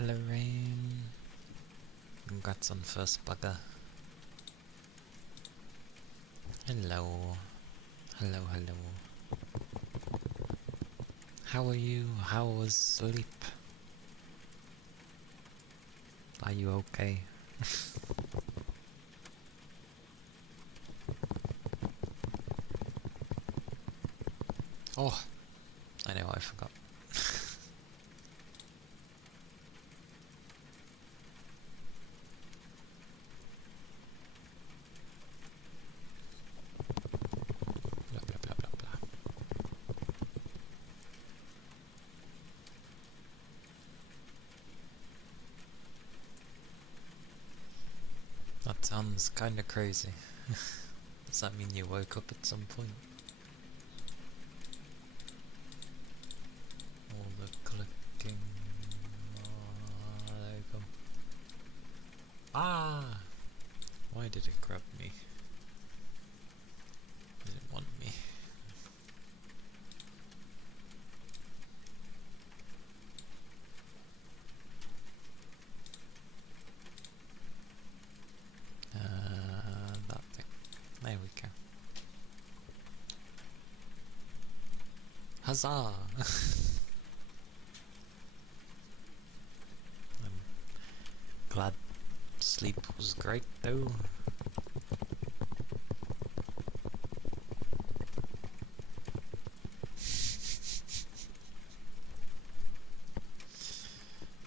Hello, Rain. Congrats on first bugger. Hello. Hello, hello. How are you? How was sleep? Are you okay? Oh, I know, I forgot. Blah, blah, blah, blah, blah. That sounds kinda crazy. Does that mean you woke up at some point? All the clicking. Oh, there you go. Ah! Why did it grab me? It didn't want me. That thing. There we go. Huzzah! I'm glad sleep was great though.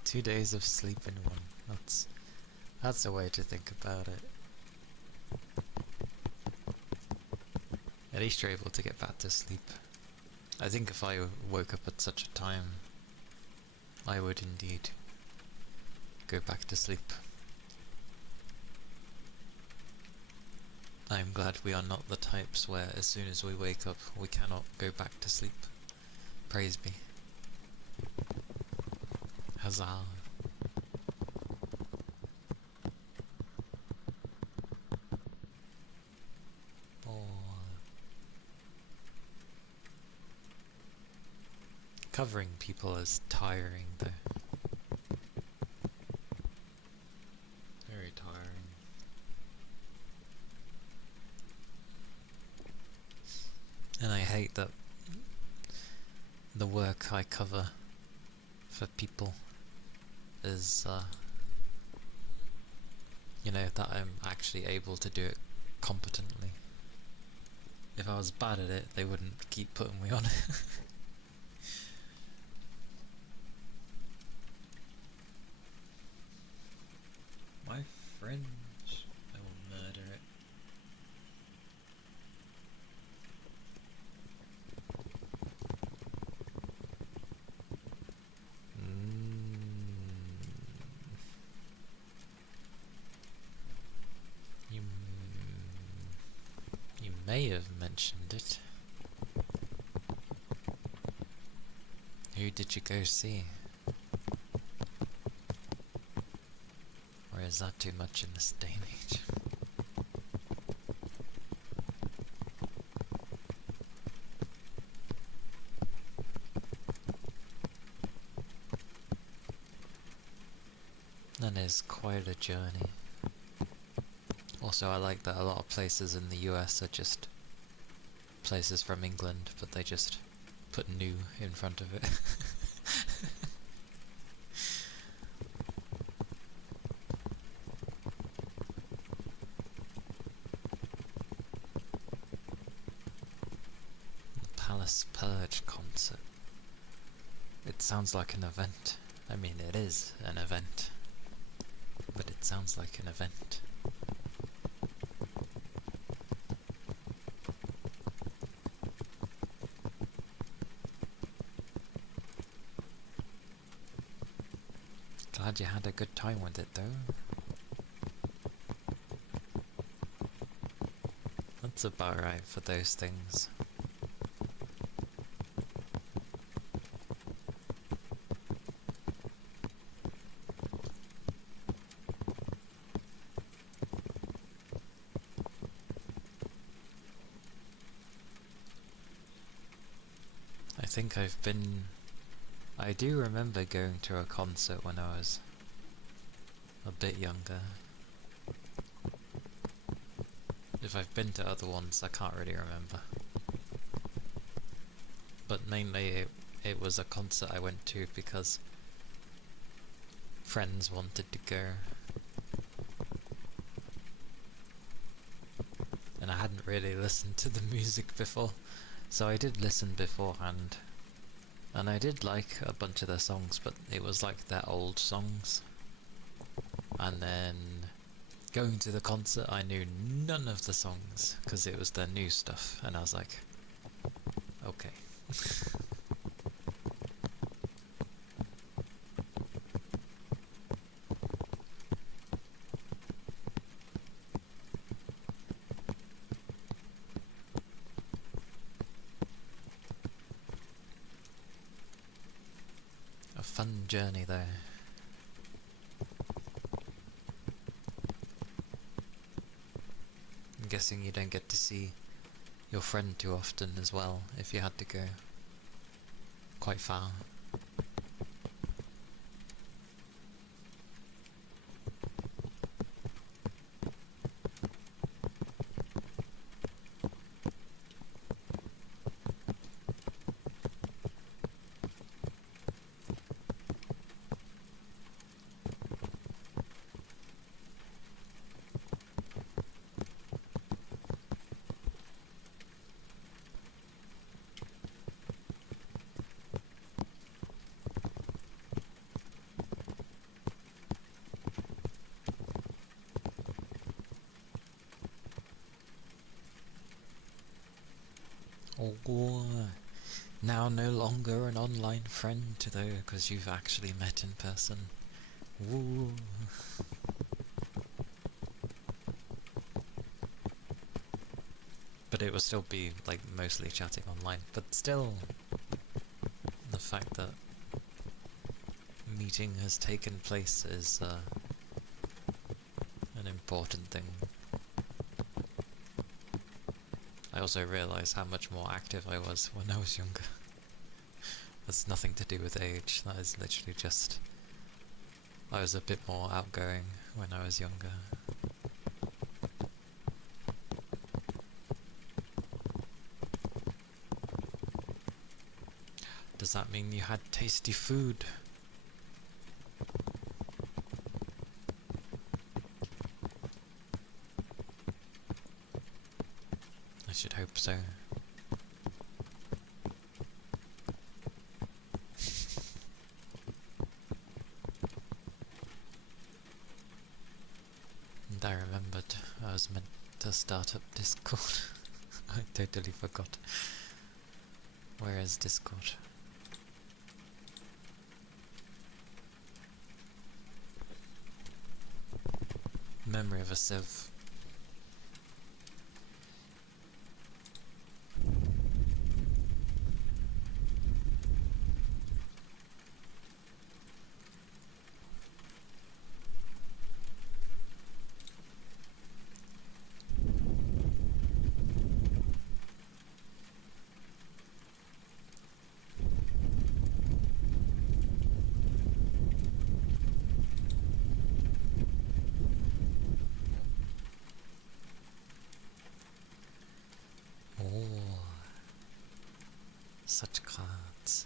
Two days of sleep in one. That's a way to think about it. At least you're able to get back to sleep. I think if I woke up at such a time, I would indeed go back to sleep. I am glad we are not the types where as soon as we wake up we cannot go back to sleep. Praise be. Huzzah. Oh. Covering people is tiring though. Very tiring. And I hate that the work I cover for people is, you know, that I'm actually able to do it competently. If I was bad at it, they wouldn't keep putting me on it. My fringe, I will murder it. You may have mentioned it. Who did you go see? Or is that too much in this day and age? That is quite a journey. Also, I like that a lot of places in the US are just places from England, but they just put new in front of it. The Palace Purge concert. It sounds like an event. I mean, it is an event. But it sounds like an event. Glad you had a good time with it though. That's about right for those things. I think I've been I do remember going to a concert when I was a bit younger. If I've been to other ones, I can't really remember. But mainly it was a concert I went to because friends wanted to go. And I hadn't really listened to the music before, so I did listen beforehand. And I did like a bunch of their songs, but it was like their old songs. And then going to the concert, I knew none of the songs because it was their new stuff, and I was like, okay. A fun journey there. I'm guessing you don't get to see your friend too often as well, if you had to go quite far. Oh, now no longer an online friend though, because you've actually met in person. Woo. But it will still be like mostly chatting online. But still, the fact that meeting has taken place is an important thing. I also realised how much more active I was when I was younger. That's nothing to do with age, that is literally just... I was a bit more outgoing when I was younger. Does that mean you had tasty food? I should hope so. And I remembered I was meant to start up Discord. I totally forgot. Where is Discord? Memory of a sieve. Oh, such cards.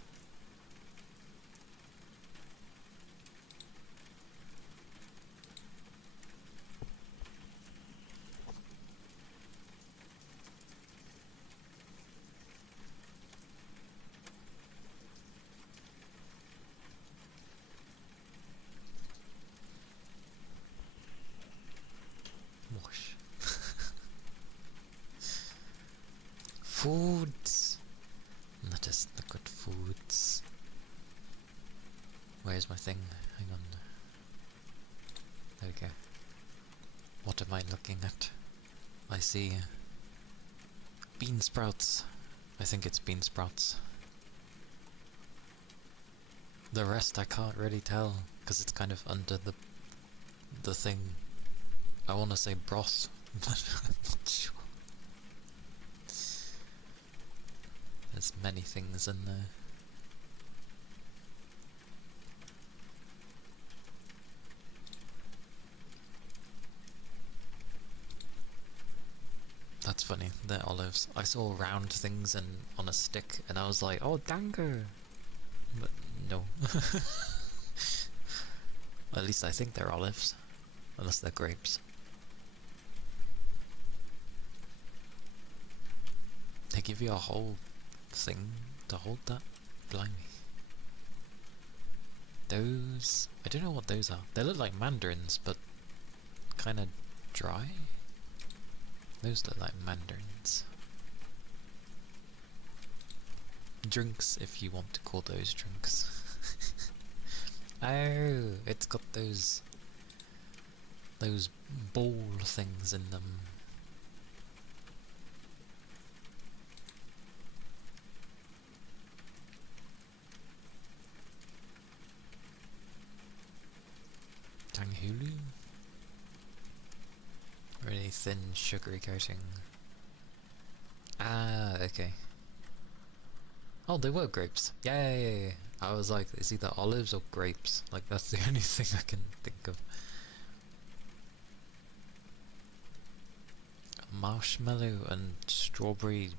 Wash. Foods! That is the good foods. Where's my thing? Hang on. There we go. What am I looking at? I see bean sprouts. I think it's bean sprouts. The rest I can't really tell because it's kind of under the thing. I want to say broth, but I'm not sure. There's many things in there. olives. I saw round things and on a stick, and I was like, oh, dango! But no. At least I think they're olives. Unless they're grapes. They give you a whole thing to hold that? Blimey. Those... I don't know what those are. They look like mandarins, but kind of dry? Those look like mandarins. Drinks, if you want to call those drinks. Oh, it's got those ball things in them. Tanghulu? Really thin, sugary coating. Ah, okay. Oh, they were grapes. Yeah. I was like, it's either olives or grapes. Like, that's the only thing I can think of. Marshmallow and strawberry...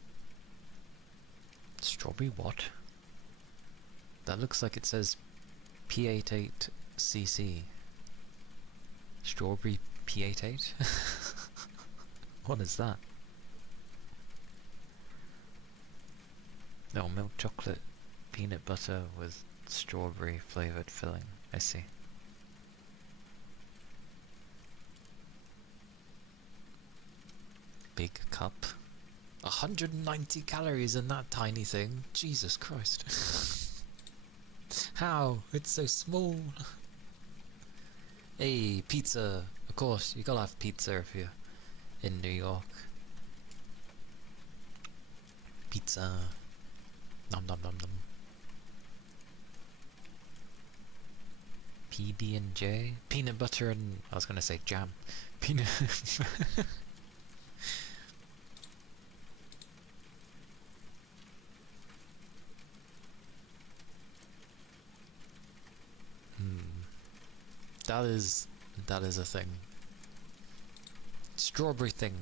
Strawberry what? That looks like it says P88CC. Strawberry P88? What is that? No, milk chocolate, peanut butter with strawberry flavoured filling. I see. Big cup. 190 calories in that tiny thing. Jesus Christ. How? It's so small. Hey, pizza. Of course, you gotta have pizza if you're in New York. Pizza. Nom nom nom nom. PB&J? Peanut butter and... I was gonna say jam. Peanut... That is a thing. Strawberry thing.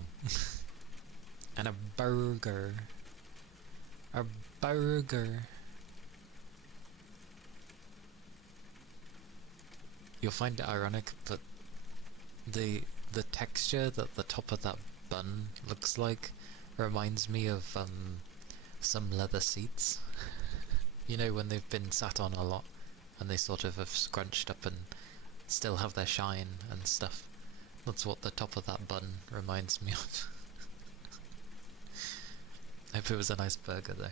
And a burger. A burger. You'll find it ironic, but the texture that the top of that bun looks like reminds me of some leather seats. You know, when they've been sat on a lot and they sort of have scrunched up and still have their shine and stuff. That's what the top of that bun reminds me of. I hope it was a nice burger though.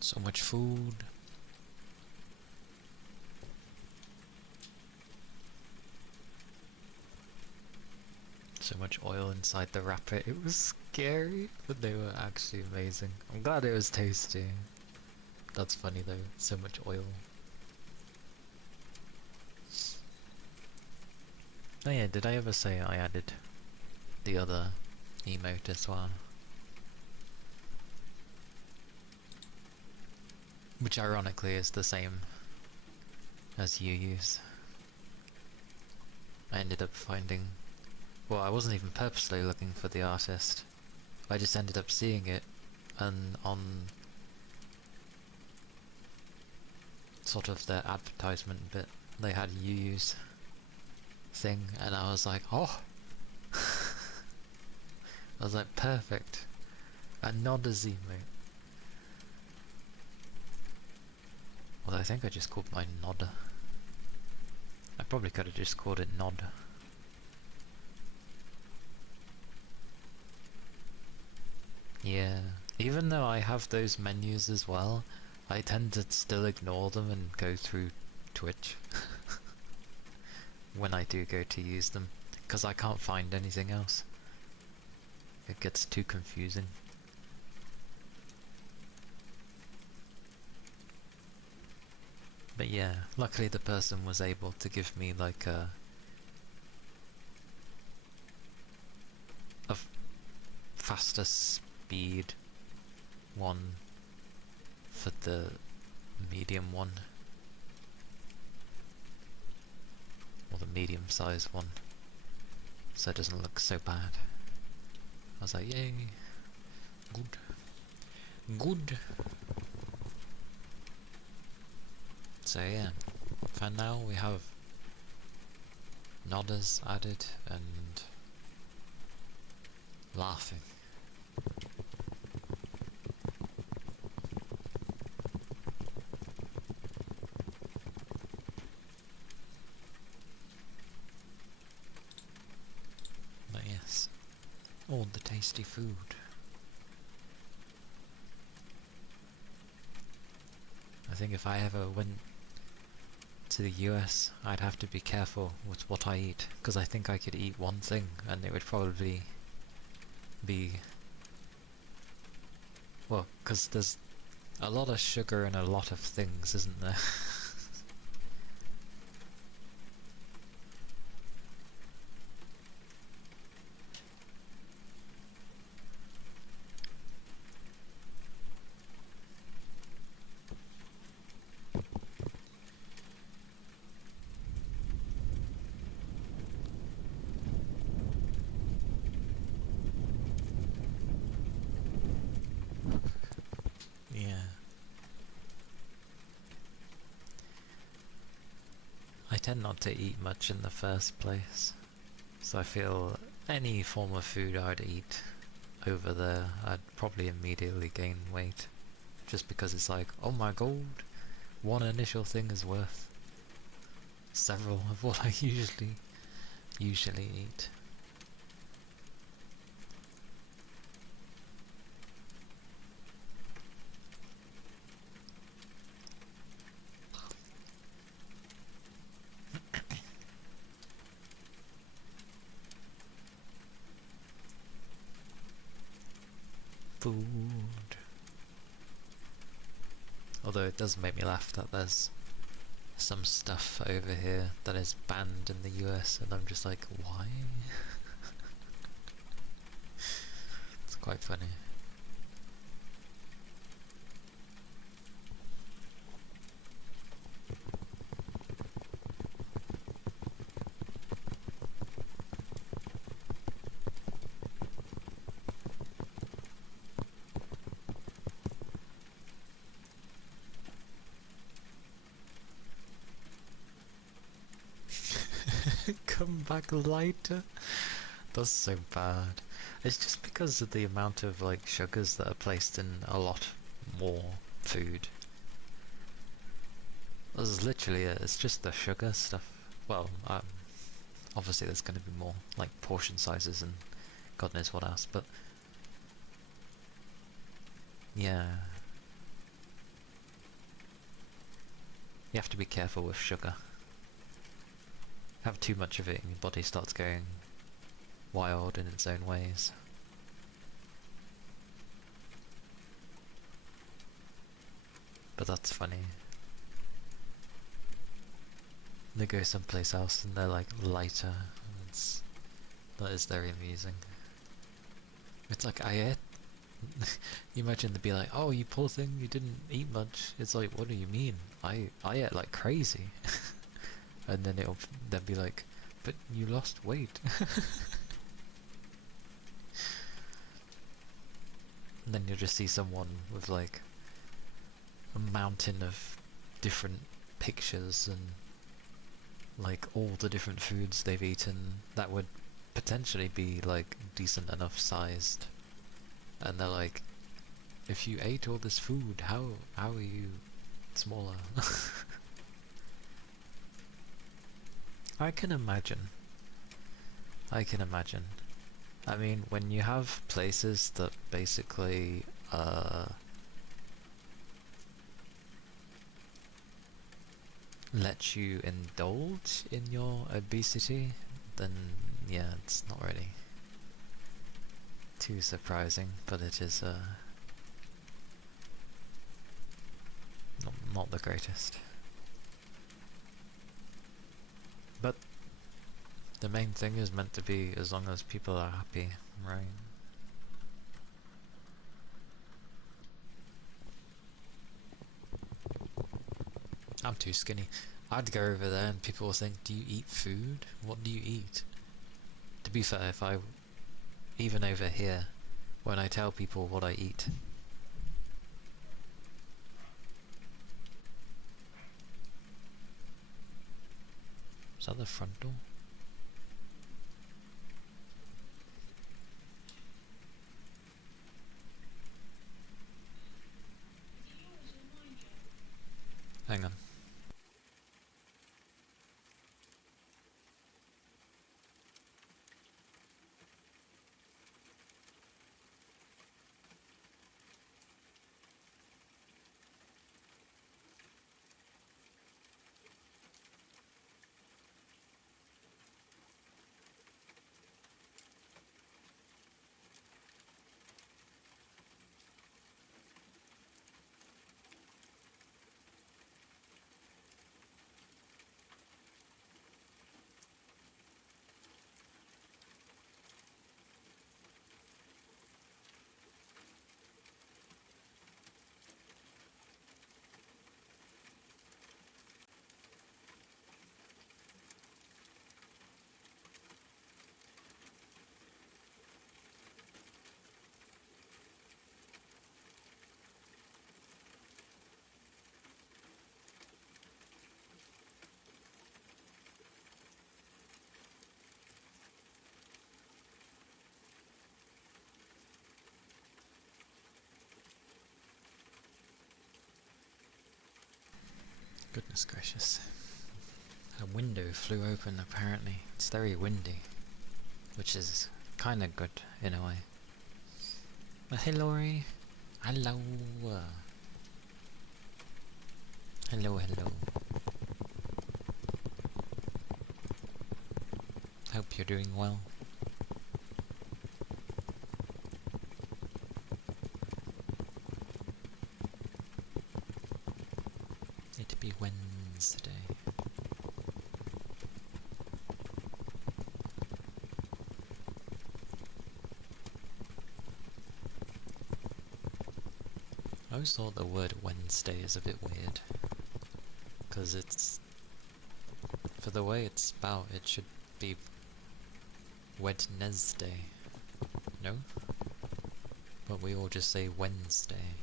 So much food. So much oil inside the wrapper. It was scary, but they were actually amazing. I'm glad it was tasty. That's funny though, so much oil. Oh yeah, did I ever say I added the other emote as well? Which ironically is the same as you use. I ended up finding... Well, I wasn't even purposely looking for the artist. I just ended up seeing it, and on sort of their advertisement bit, they had Yu's thing, and I was like, oh! I was like, perfect. A Nodder's emote. Although I think I just called mine Nodder. I probably could have just called it Nod. Yeah, even though I have those menus as well, I tend to still ignore them and go through Twitch when I do go to use them, because I can't find anything else. It gets too confusing. But yeah, luckily the person was able to give me like a faster speed one for the medium one. the medium-sized one, so it doesn't look so bad. I was like, yay, good, good. So yeah, for now we have nodders added and laughing. But yes, all the tasty food. I think if I ever went to the US, I'd have to be careful with what I eat, because I think I could eat one thing and it would probably be, well, because there's a lot of sugar in a lot of things, isn't there? Yeah. I tend not to eat much in the first place, so I feel any form of food I'd eat over there, I'd probably immediately gain weight. Just because it's like, oh my god, one initial thing is worth several of what I usually eat. Food. Although it does make me laugh that there's some stuff over here that is banned in the US and I'm just like, why? It's quite funny. Come back lighter. That's so bad. It's just because of the amount of like sugars that are placed in a lot more food. This is literally it. It's just the sugar stuff. Well, obviously there's going to be more like portion sizes and God knows what else, but yeah, you have to be careful with sugar. Have too much of it and your body starts going wild in its own ways. But that's funny. They go someplace else and they're like lighter. That is very amusing. It's like I ate. You imagine they'd be like, "Oh, you poor thing, you didn't eat much." It's like, what do you mean? I ate like crazy. And then they'll be like, "But you lost weight." And then you'll just see someone with like a mountain of different pictures and like all the different foods they've eaten that would potentially be like decent enough sized, and they're like, if you ate all this food, how are you smaller? I can imagine. I mean, when you have places that basically let you indulge in your obesity, then yeah, it's not really too surprising, but it is not the greatest. But the main thing is meant to be as long as people are happy, right? I'm too skinny. I'd go over there and people will think, do you eat food? What do you eat? To be fair, even over here, when I tell people what I eat, is that the front door? Hang on. Goodness gracious. A window flew open apparently. It's very windy, which is kinda good in a way. Hey Laurie. Hello. Hello, hello. Hope you're doing well. It be Wednesday. I always thought the word Wednesday is a bit weird, because it's, for the way it's spelled, it should be Wednesday, no? But we all just say Wednesday,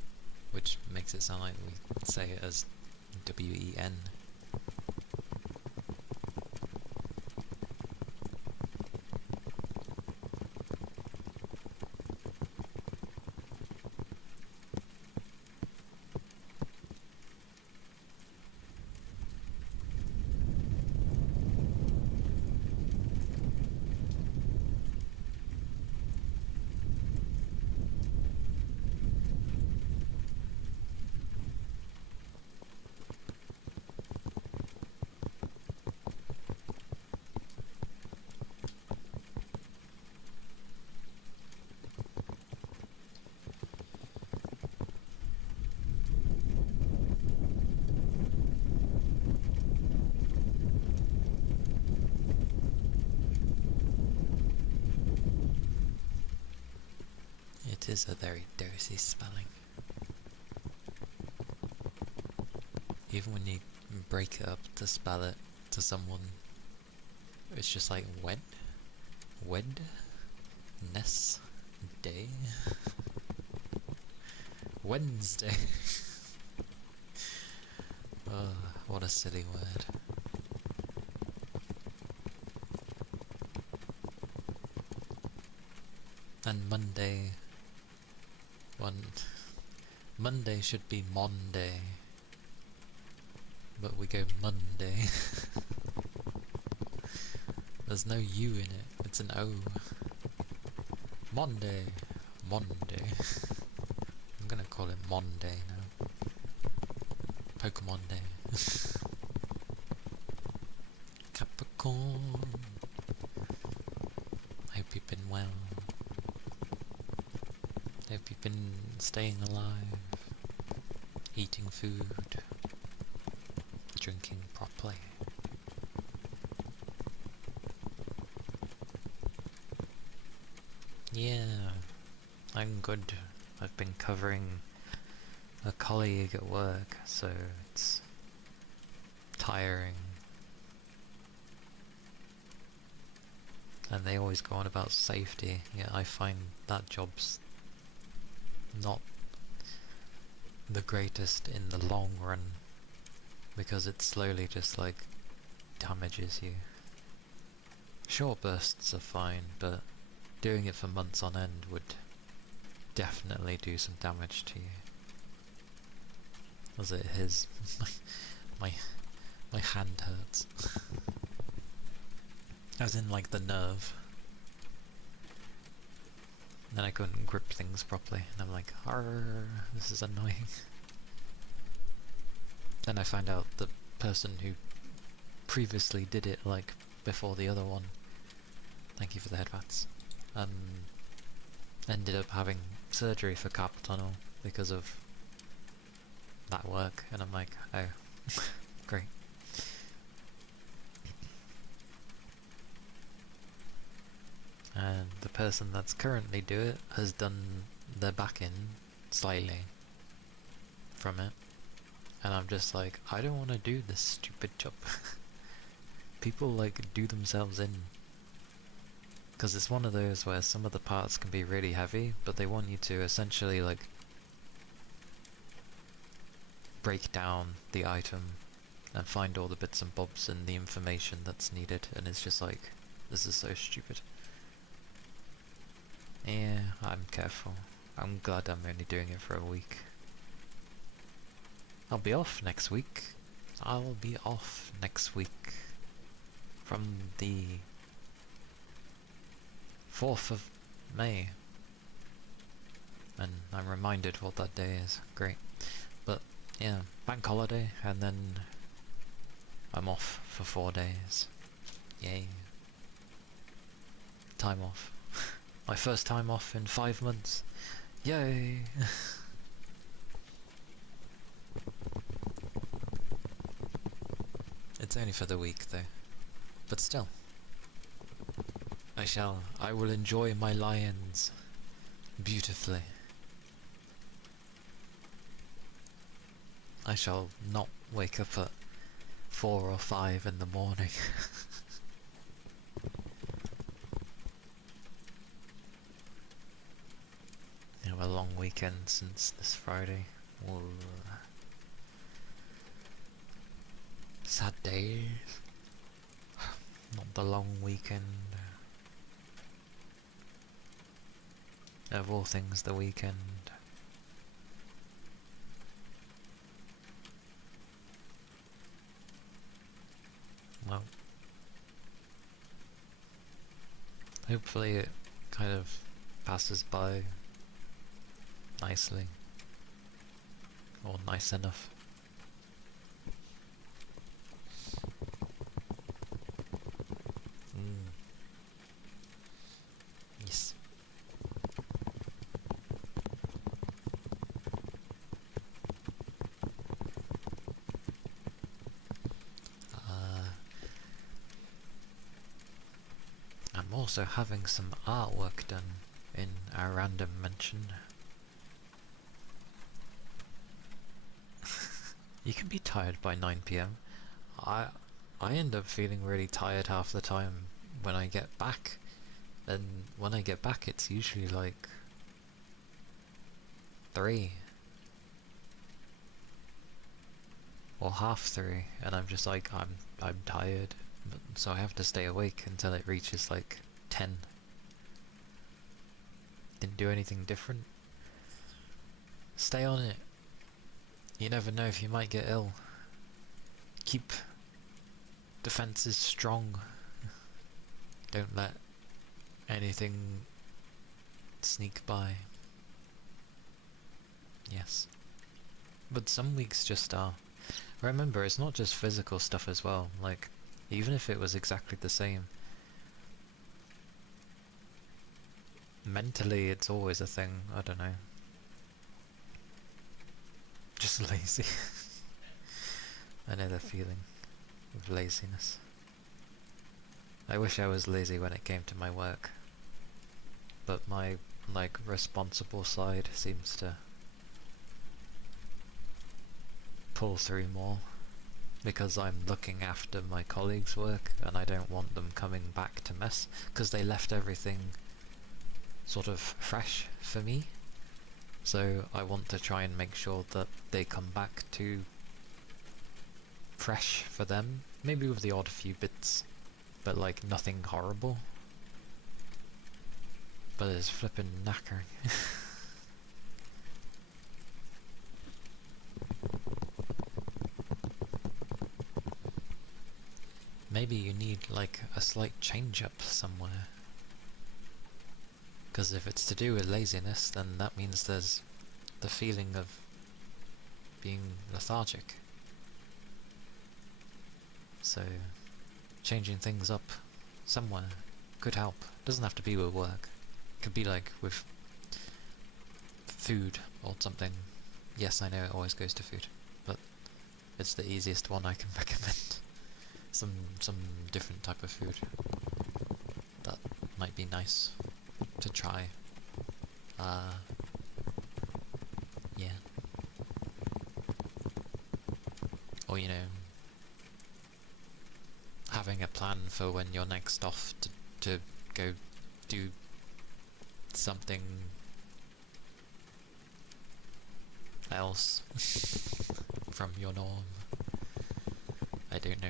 which makes it sound like we say it as W-E-N. It is a very dirty spelling. Even when you break it up to spell it to someone, it's just like wed, ness, day, Wednesday. Oh, what a silly word. And Monday, Monday should be Monday, but we go Monday. There's no U in it, it's an O. Monday. I'm gonna call it Monday now. Pokemon Day. Capricorn. Hope you've been well. Hope you've been staying alive, eating food, drinking properly. Yeah, I'm good. I've been covering a colleague at work, so it's tiring. And they always go on about safety, yet I find that job's not the greatest in the long run, because it slowly just like damages you. Short bursts are fine, but doing it for months on end would definitely do some damage to you. Was it his? my hand hurts. As in like the nerve. And then I couldn't grip things properly, and I'm like, arrgh, this is annoying. Then I find out the person who previously did it, like, before the other one, thank you for the headbats, ended up having surgery for carpal tunnel because of that work, and I'm like, oh, great. And the person that's currently do it has done their back in slightly from it, and I'm just like, I don't want to do this stupid job. People like do themselves in, because it's one of those where some of the parts can be really heavy, but they want you to essentially like break down the item and find all the bits and bobs and the information that's needed, and it's just like, this is so stupid. Yeah, I'm careful. I'm glad I'm only doing it for a week. I'll be off next week. I'll be off next week from the 4th of May. And I'm reminded what that day is. Great. But yeah, bank holiday, and then I'm off for 4 days. Yay. Time off. My first time off in 5 months. Yay! It's only for the week though. But still. I will enjoy my lions beautifully. I shall not wake up at 4 or 5 in the morning. You know, a long weekend since this Friday. Ooh. Sad days. Not the long weekend. Of all things, the weekend. Well, hopefully it kind of passes by nicely, or nice enough. Yes. I'm also having some artwork done in our random mention. You can be tired by 9 PM. I end up feeling really tired half the time when I get back. And when I get back it's usually like 3 or half 3, and I'm just like, I'm tired, so I have to stay awake until it reaches like 10. Didn't do anything different. Stay on it. You never know if you might get ill. Keep defenses strong. Don't let anything sneak by. Yes. But some weeks just are. Remember, it's not just physical stuff as well. Like, even if it was exactly the same, mentally it's always a thing. I don't know. Just lazy. I know the feeling of laziness. I wish I was lazy when it came to my work, but my, like, responsible side seems to pull through more. because I'm looking after my colleagues' work and I don't want them coming back to mess, because they left everything sort of fresh for me. So I want to try and make sure that they come back to fresh for them, maybe with the odd few bits, but like nothing horrible. But it's flipping knackering. Maybe you need like a slight change up somewhere. Because if it's to do with laziness, then that means there's the feeling of being lethargic. So, changing things up somewhere could help. Doesn't have to be with work. It could be like with food or something. Yes, I know it always goes to food, but it's the easiest one I can recommend. Some different type of food that might be nice to try. Yeah. Or, you know, having a plan for when you're next off to go do something else from your norm. I don't know.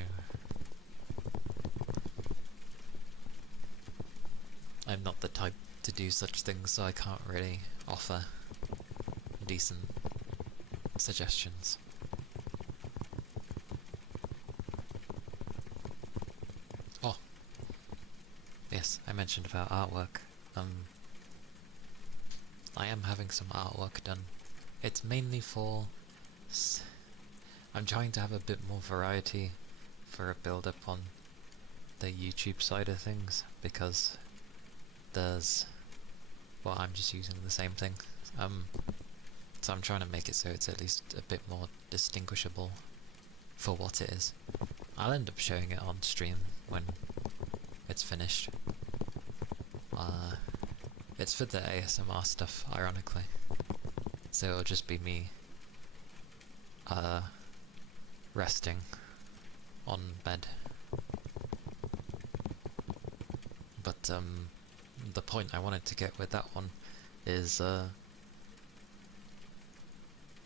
I'm not the type to do such things, so I can't really offer decent suggestions. Oh, yes, I mentioned about artwork. I am having some artwork done. It's mainly for... I'm trying to have a bit more variety for a build-up on the YouTube side of things, because there's... well, I'm just using the same thing. So I'm trying to make it so it's at least a bit more distinguishable for what it is. I'll end up showing it on stream when it's finished. It's for the ASMR stuff, ironically. So it'll just be me resting on bed. But the point I wanted to get with that one is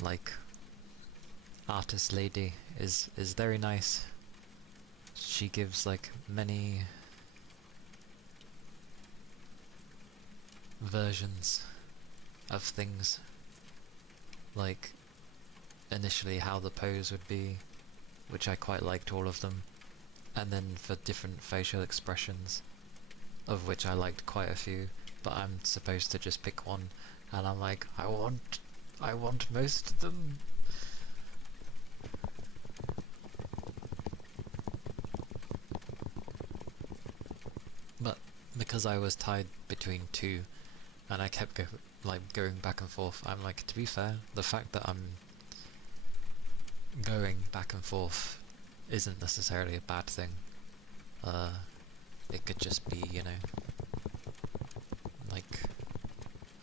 like, artist lady is very nice. She gives like many versions of things, like initially how the pose would be, which I quite liked all of them, and then for different facial expressions, of which I liked quite a few, but I'm supposed to just pick one, and I'm like, I want most of them. But because I was tied between two, and I kept going back and forth, I'm like, to be fair, the fact that I'm going back and forth isn't necessarily a bad thing. It could just be, you know, like,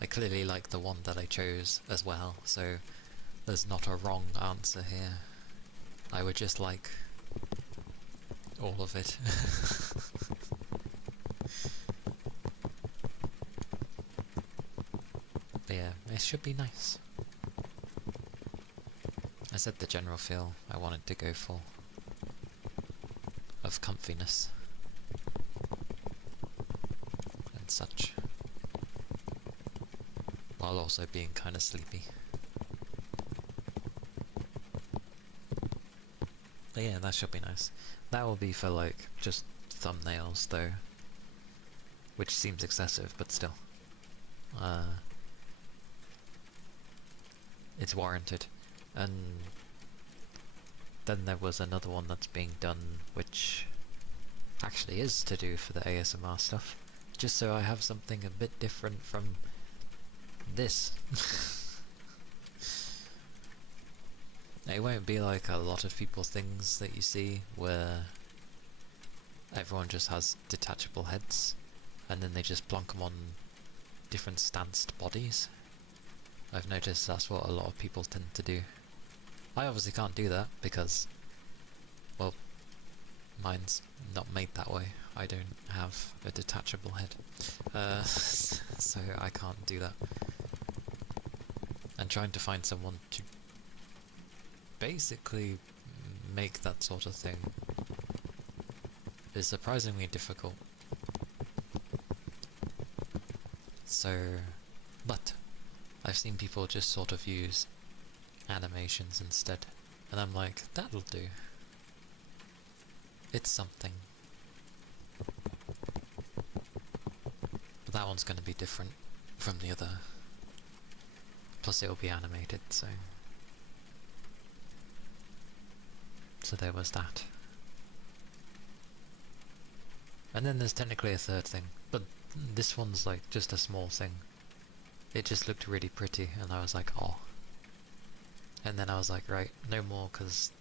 I clearly like the one that I chose as well, so there's not a wrong answer here. I would just like all of it. But yeah, it should be nice. I said the general feel I wanted to go for, of comfiness and such, while also being kind of sleepy. But yeah, that should be nice. That will be for like just thumbnails though, which seems excessive, but still. It's warranted. And then there was another one that's being done, which actually is to do for the ASMR stuff, just so I have something a bit different from this. It won't be like a lot of people things that you see where everyone just has detachable heads and then they just plonk them on different stanced bodies. I've noticed that's what a lot of people tend to do. I obviously can't do that because well, mine's not made that way. I don't have a detachable head. So I can't do that. And trying to find someone to basically make that sort of thing is surprisingly difficult. So, but I've seen people just sort of use animations instead, and I'm like, that'll do. It's something. But that one's going to be different from the other. Plus it'll be animated, so there was that. And then there's technically a third thing, but this one's like just a small thing. It just looked really pretty, and I was like, oh. And then I was like, right, no more, because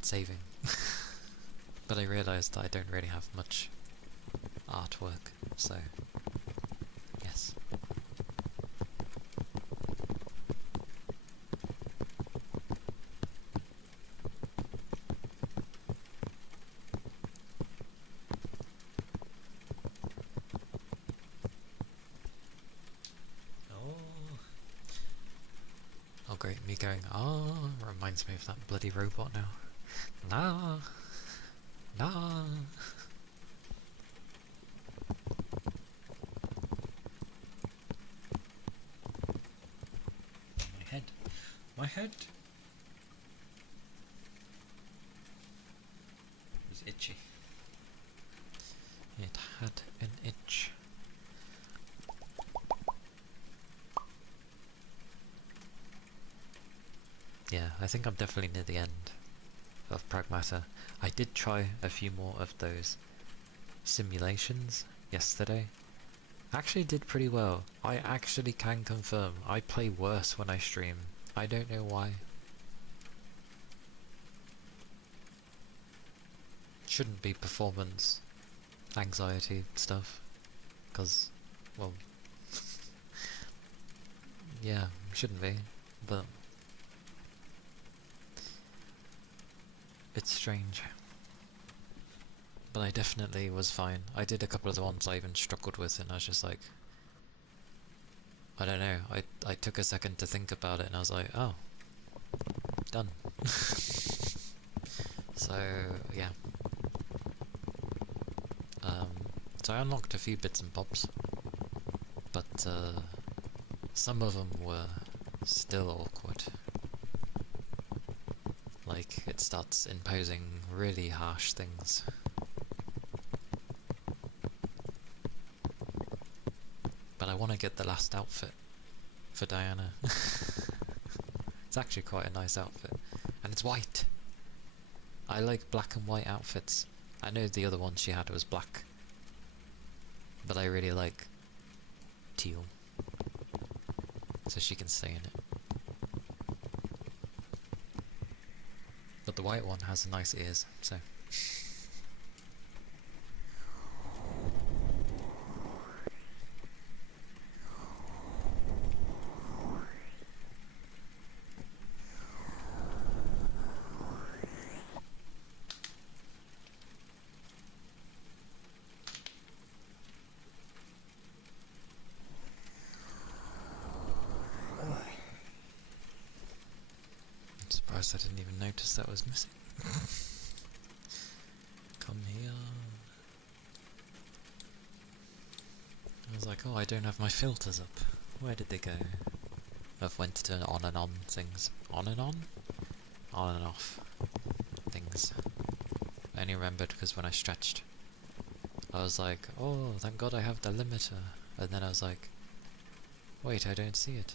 saving. But I realised that I don't really have much artwork, so yes. Oh great, me going, oh, reminds me of that bloody robot now. Nah, nah. My head was itchy. It had an itch. Yeah, I think I'm definitely near the end of Pragmata. I did try a few more of those simulations yesterday. Actually did pretty well. I actually can confirm I play worse when I stream. I don't know why. Shouldn't be performance anxiety stuff, because, well, yeah, shouldn't be, but it's strange. But I definitely was fine. I did a couple of the ones I even struggled with, and I was just like, I don't know, I took a second to think about it, and I was like, oh, done. So, yeah. So I unlocked a few bits and bobs, but some of them were still awkward. Like, it starts imposing really harsh things. But I want to get the last outfit for Diana. It's actually quite a nice outfit. And it's white! I like black and white outfits. I know the other one she had was black. But I really like teal. So she can stay in it. But the white one has nice ears, so... I'm surprised I didn't even notice that was missing. Come here. I was like, oh, I don't have my filters up. Where did they go? I've went to turn on and on things. On and on? On and off things. I only remembered because when I stretched, I was like, oh, thank God I have the limiter. And then I was like, wait, I don't see it.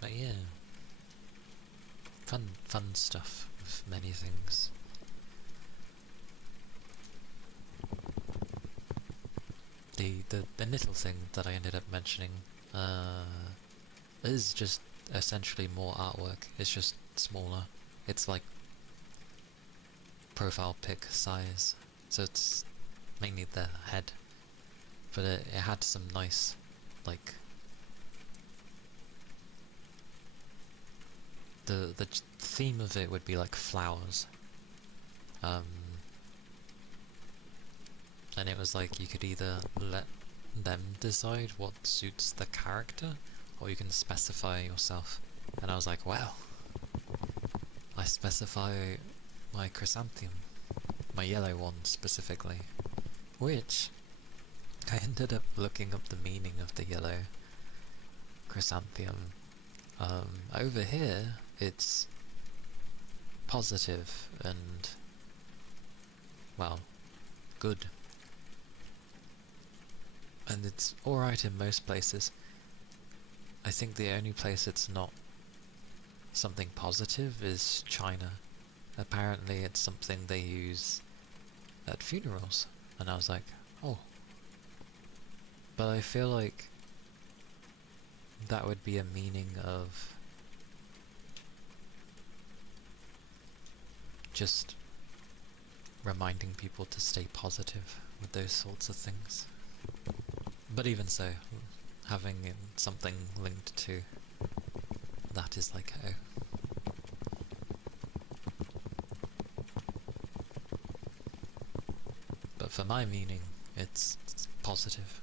But yeah, fun stuff with many things. The little thing that I ended up mentioning is just essentially more artwork. It's just smaller. It's like profile pic size, so it's mainly the head. But it had some nice, like, the theme of it would be like flowers. And it was like you could either let them decide what suits the character, or you can specify yourself. And I was like, wow, I specify my chrysanthemum, my yellow one specifically, which I ended up looking up the meaning of the yellow chrysanthemum. Over here, it's positive and, well, good. And it's alright in most places. I think the only place it's not something positive is China. Apparently it's something they use at funerals. And I was like, oh. But I feel like that would be a meaning of just reminding people to stay positive with those sorts of things. But even so, having something linked to that is like, oh. But for my meaning, it's positive.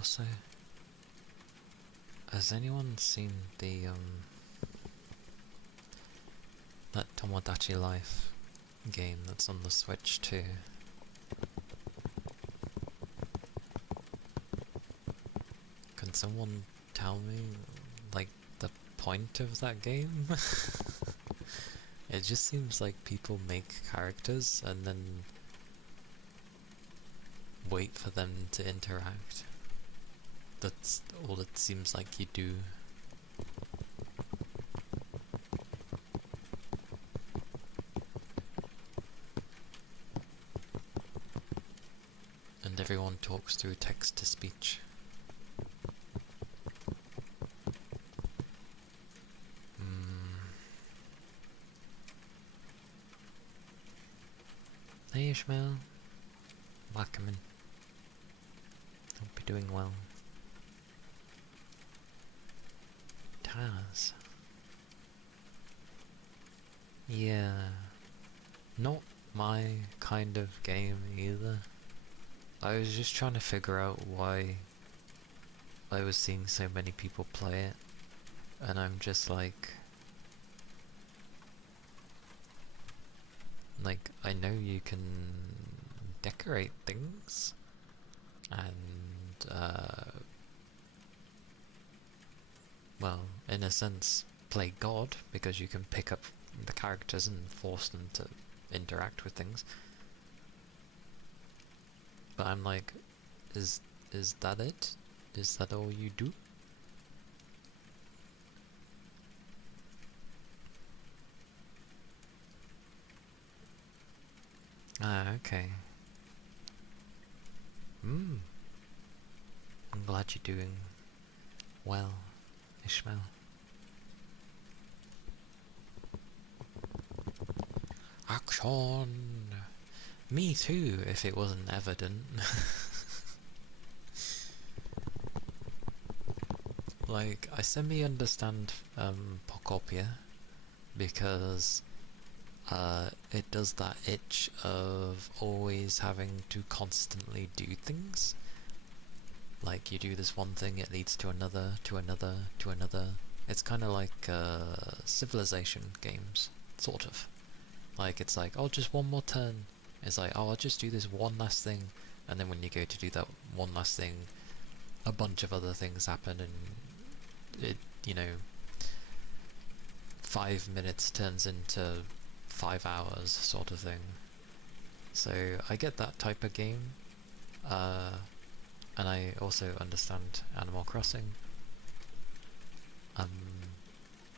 also, has anyone seen the that Tomodachi Life game that's on the Switch too? Can someone tell me, like, the point of that game? It just seems like people make characters and then wait for them to interact. That's all it seems like you do. And everyone talks through text-to-speech. Hey Ishmael, welcome in. Hope you're doing well. Taz. Yeah, not my kind of game either. I was just trying to figure out why I was seeing so many people play it, and I'm just like, I know you can decorate things, and, well, in a sense, play God, because you can pick up the characters and force them to interact with things. But I'm like, is that it? Is that all you do? Ah, okay. I'm glad you're doing well, Ishmael. Action! Me too, if it wasn't evident. Like, I semi-understand Pocopia, because it does that itch of always having to constantly do things. Like, you do this one thing, it leads to another, to another, to another. It's kind of like Civilization games, sort of. Like, it's like, oh, just one more turn. It's like, oh, I'll just do this one last thing. And then when you go to do that one last thing, a bunch of other things happen, and it, 5 minutes turns into 5 hours, sort of thing. So I get that type of game, and I also understand Animal Crossing.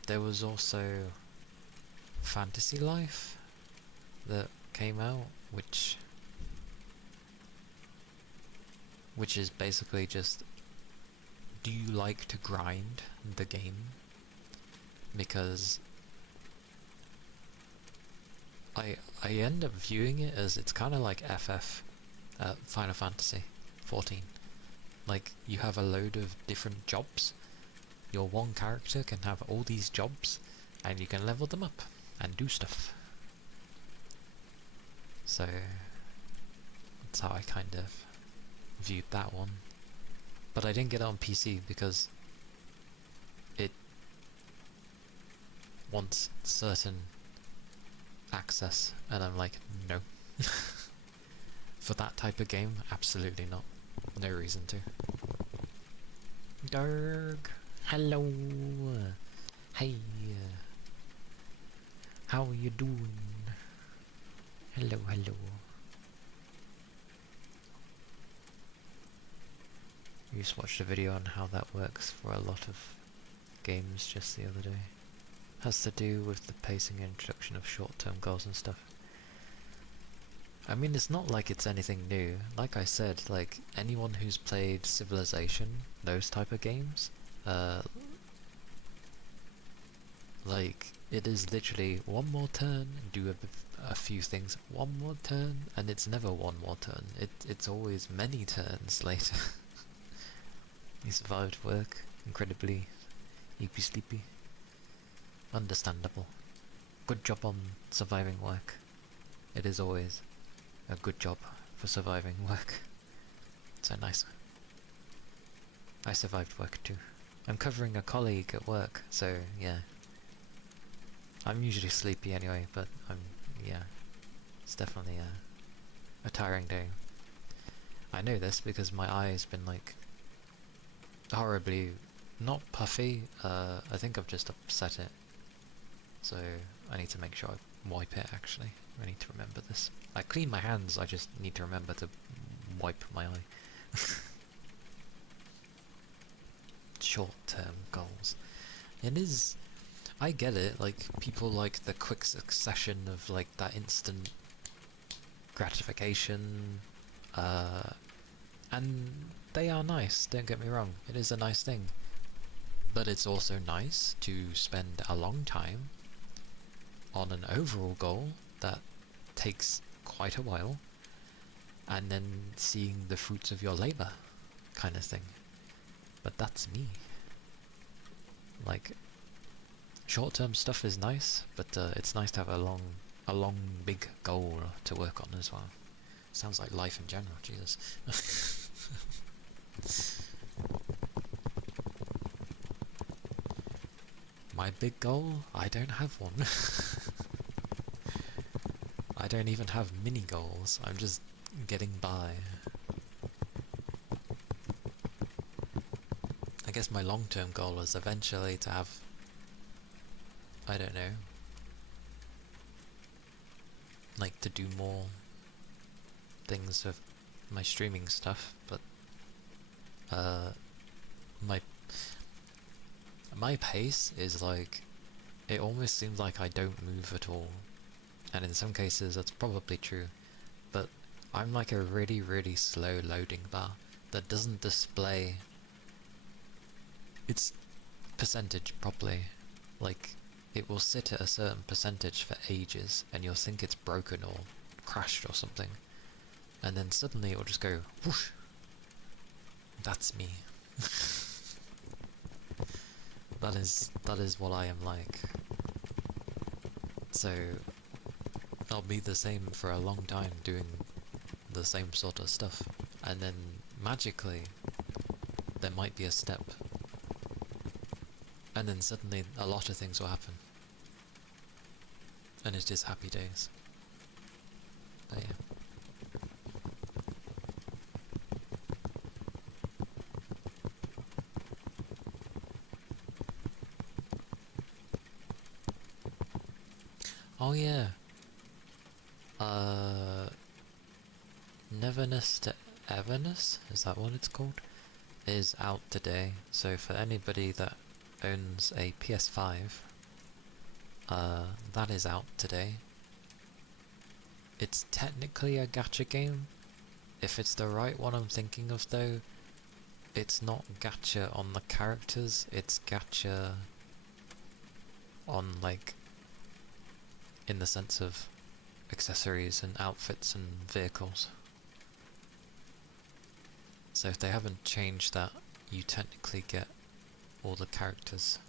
There was also Fantasy Life that came out, which is basically just, do you like to grind the game? Because I end up viewing it as, it's kind of like FF, Final Fantasy 14. Like, you have a load of different jobs. Your one character can have all these jobs, and you can level them up and do stuff. So that's how I kind of viewed that one. But I didn't get it on PC because it wants certain access, and I'm like, no. For that type of game, absolutely not. No reason to. Derg, hello. Hey, how are you doing? Hello, hello. We just watched a video on how that works for a lot of games just the other day. Has to do with the pacing and introduction of short-term goals and stuff. I mean, it's not like it's anything new. Like I said, like, anyone who's played Civilization, those type of games, like, it is literally one more turn, do a few things, one more turn, and it's never one more turn. It's always many turns later. He survived work, incredibly eepy sleepy. Understandable. Good job on surviving work. It is always a good job for surviving work. So nice. I survived work too. I'm covering a colleague at work, so yeah. I'm usually sleepy anyway, but yeah. It's definitely a tiring day. I know this because my eye has been like horribly, not puffy, I think I've just upset it. So I need to make sure I wipe it actually. I need to remember this. I clean my hands, I just need to remember to wipe my eye. Short-term goals. It is, I get it, like people like the quick succession of like that instant gratification, and they are nice, don't get me wrong, it is a nice thing. But it's also nice to spend a long time on an overall goal that takes quite a while, and then seeing the fruits of your labour, kind of thing. But that's me. Like, short-term stuff is nice, but it's nice to have a long, big goal to work on as well. Sounds like life in general, Jesus. My big goal? I don't have one. I don't even have mini goals, I'm just getting by. I guess my long-term goal is eventually to have, I don't know, like to do more things with my streaming stuff, but my pace is like, it almost seems like I don't move at all, and in some cases that's probably true, but I'm like a really, really slow loading bar that doesn't display its percentage properly. Like, it will sit at a certain percentage for ages, and you'll think it's broken or crashed or something, and then suddenly it will just go whoosh. That's me. That is what I am like. So I'll be the same for a long time doing the same sort of stuff, and then magically there might be a step, and then suddenly a lot of things will happen, and it is happy days. But yeah. Oh yeah. Neverness to Everness, is that what it's called? Is out today. So for anybody that owns a PS5, that is out today. It's technically a gacha game. If it's the right one I'm thinking of though, it's not gacha on the characters, it's gacha on like, in the sense of accessories and outfits and vehicles. So if they haven't changed that, you technically get all the characters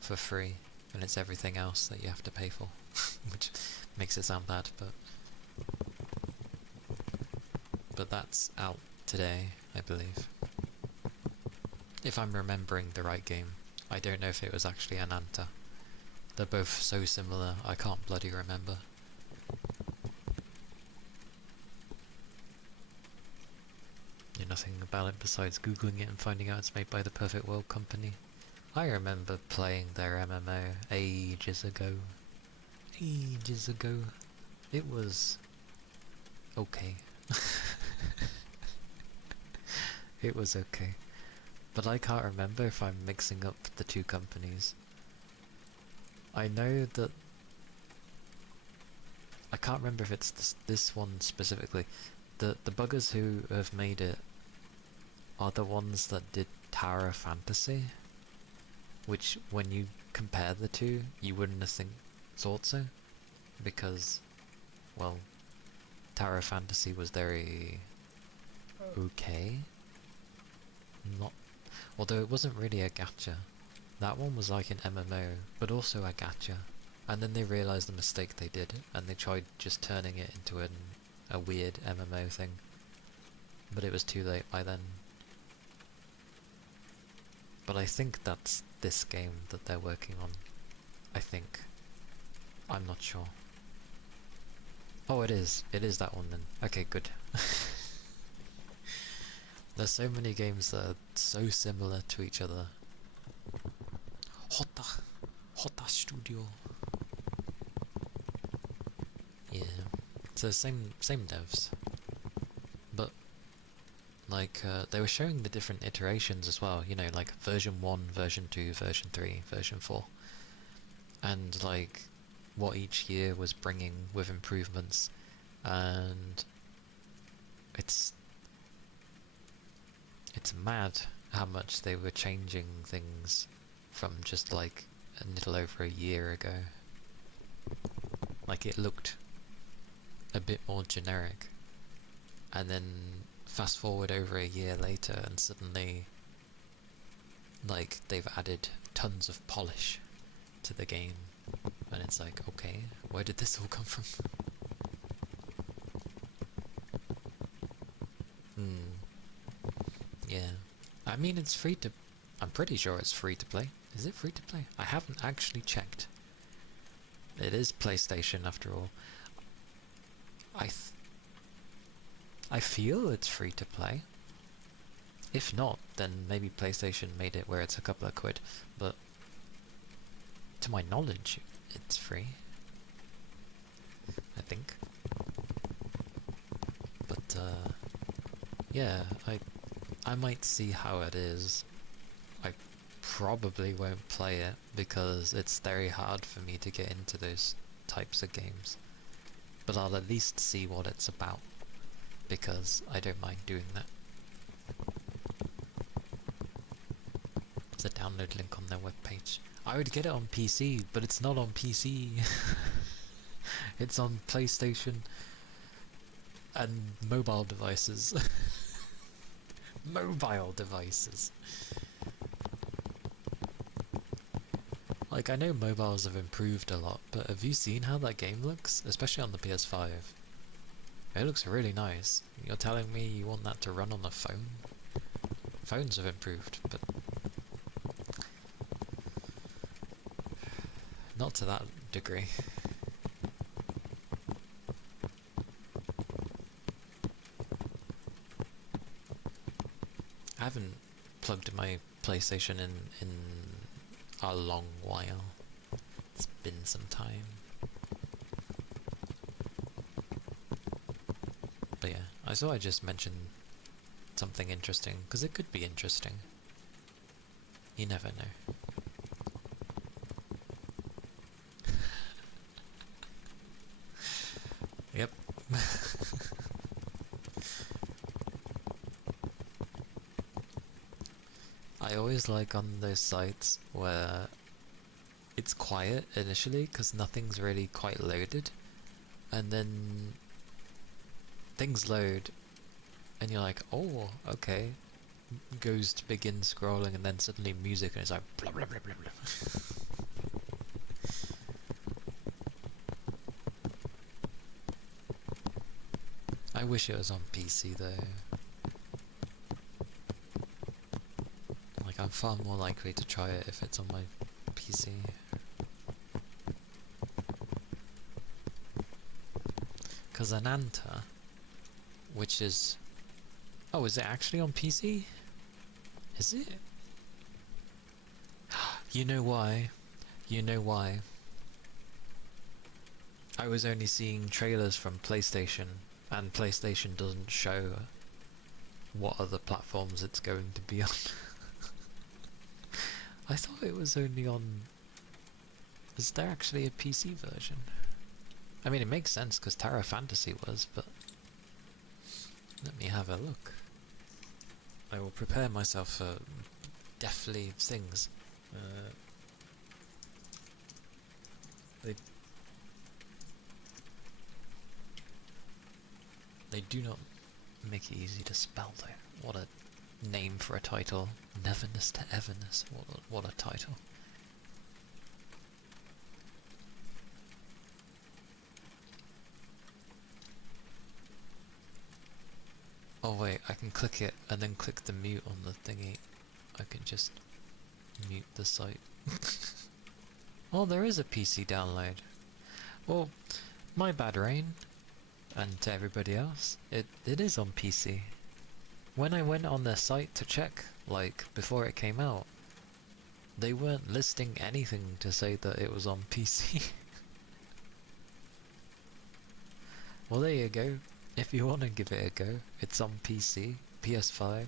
for free, and it's everything else that you have to pay for, which makes it sound bad, but that's out today, I believe. If I'm remembering the right game. I don't know if it was actually Ananta. They're both so similar, I can't bloody remember. Knew nothing about it besides googling it and finding out it's made by the Perfect World Company. I remember playing their MMO ages ago. Ages ago. It was okay. It was okay. But I can't remember if I'm mixing up the two companies. I know that... I can't remember if it's this one specifically. The buggers who have made it are the ones that did Tower Fantasy, which when you compare the two, you wouldn't have thought so, because, well, Tower Fantasy was very okay. Not, although it wasn't really a gacha. That one was like an MMO, but also a gacha. And then they realised the mistake they did, and they tried just turning it into a weird MMO thing. But it was too late by then. But I think that's this game that they're working on. I think. I'm not sure. Oh, it is. It is that one then. Okay, good. There's so many games that are so similar to each other. Hota Studio. Yeah. So same devs. But like they were showing the different iterations as well, you know, like version 1, version 2, version 3, version 4. And like what each year was bringing with improvements, and it's mad how much they were changing things from just like a little over a year ago. Like it looked a bit more generic, and then fast forward over a year later and suddenly like they've added tons of polish to the game, and it's like, okay, where did this all come from? Yeah. I mean, it's free to... I'm pretty sure it's free to play. Is it free to play? I haven't actually checked. It is PlayStation after all. I feel it's free to play. If not, then maybe PlayStation made it where it's a couple of quid. But to my knowledge, it's free. I think. But yeah, I might see how it is. I probably won't play it because it's very hard for me to get into those types of games. But I'll at least see what it's about, because I don't mind doing that. There's a download link on their webpage. I would get it on PC, but it's not on PC. It's on PlayStation and mobile devices. Mobile devices. Like, I know mobiles have improved a lot, but have you seen how that game looks? Especially on the PS5. It looks really nice. You're telling me you want that to run on a phone? Phones have improved, but not to that degree. I haven't plugged my PlayStation in a long while. It's been some time. But yeah, I thought I'd just mention something interesting, because it could be interesting. You never know. Yep. I always like on those sites where it's quiet initially because nothing's really quite loaded, and then things load and you're like, oh, okay, goes to begin scrolling, and then suddenly music, and it's like blah blah blah blah blah. I wish it was on PC though. Like, I'm far more likely to try it if it's on my PC. Because Ananta, which is... Oh, is it actually on PC? Is it? You know why? You know why? I was only seeing trailers from PlayStation, and PlayStation doesn't show what other platforms it's going to be on. I thought it was only on... Is there actually a PC version? I mean, it makes sense because Terra Fantasy was, but... Let me have a look. I will prepare myself for deathly things. They do not make it easy to spell though. What a name for a title. Neverness to Everness. What a title. Oh wait, I can click it and then click the mute on the thingy. I can just mute the site. Oh, there is a PC download. Well, my bad, Rain. And to everybody else, it is on PC. When I went on their site to check, like, before it came out, they weren't listing anything to say that it was on PC. Well, there you go. If you want to give it a go, it's on PC, PS5,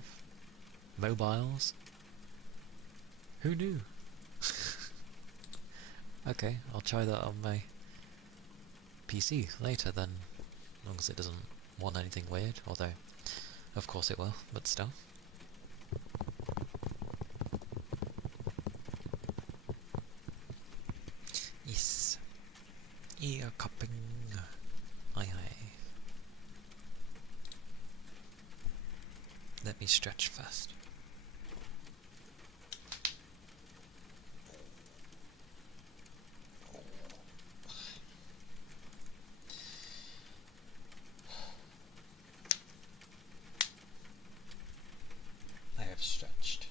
mobiles. Who knew? Okay, I'll try that on my PC later then, as long as it doesn't want anything weird, although of course it will, but still. Yes. Ear cupping. Aye aye. Let me stretch first. I have stretched.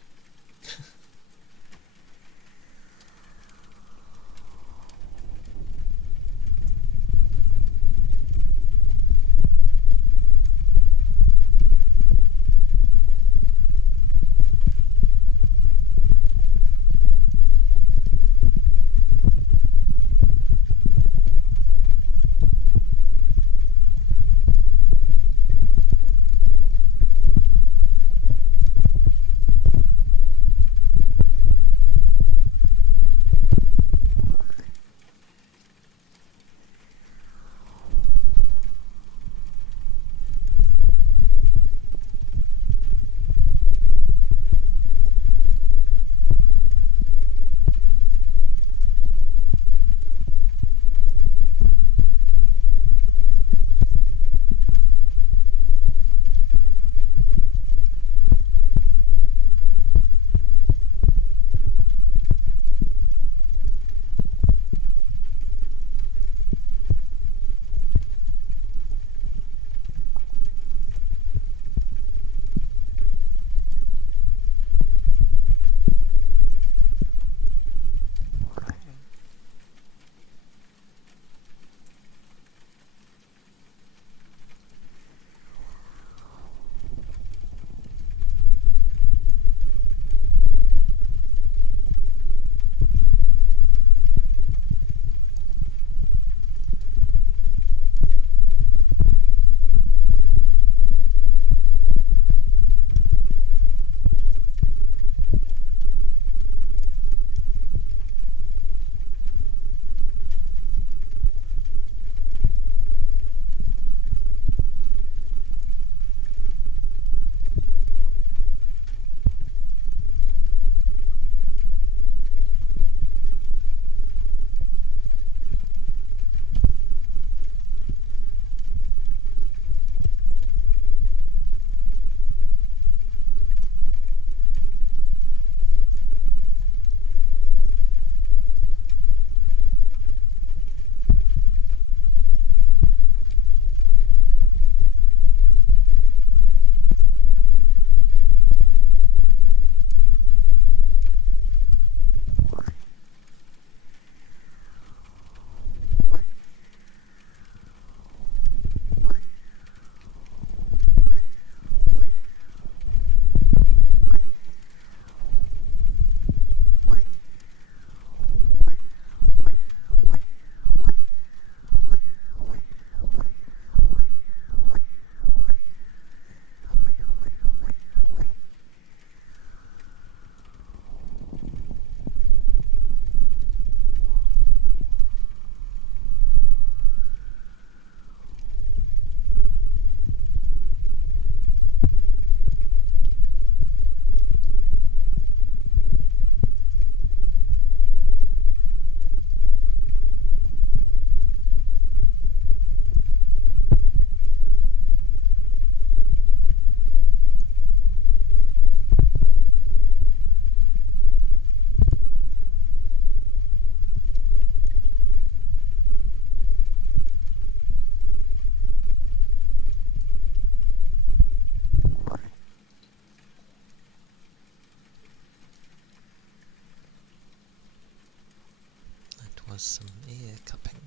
was some ear cupping,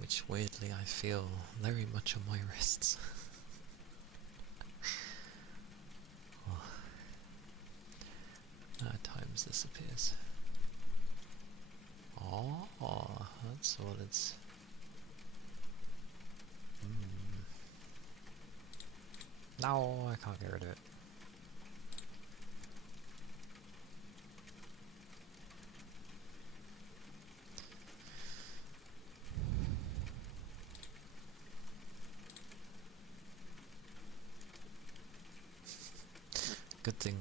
which weirdly I feel very much on my wrists. At times this appears. Oh, that's what it's... No, I can't get rid of it. Good thing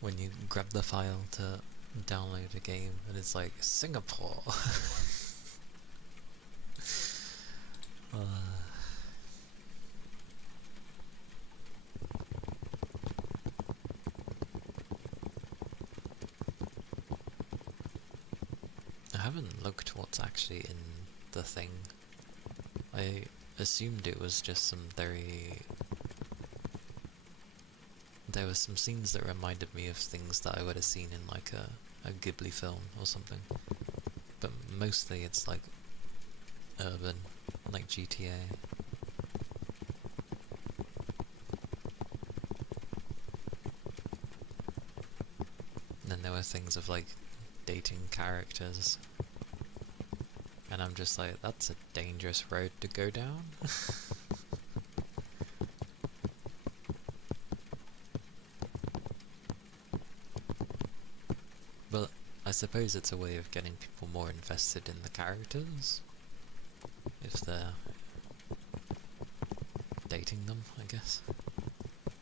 when you grab the file to download a game and it's like, Singapore! I haven't looked what's actually in the thing. I assumed it was just some there were some scenes that reminded me of things that I would have seen in like a Ghibli film or something. But mostly it's like urban, like GTA. And then there were things of like dating characters. And I'm just like, that's a dangerous road to go down. But I suppose it's a way of getting people more invested in the characters. If they're dating them, I guess.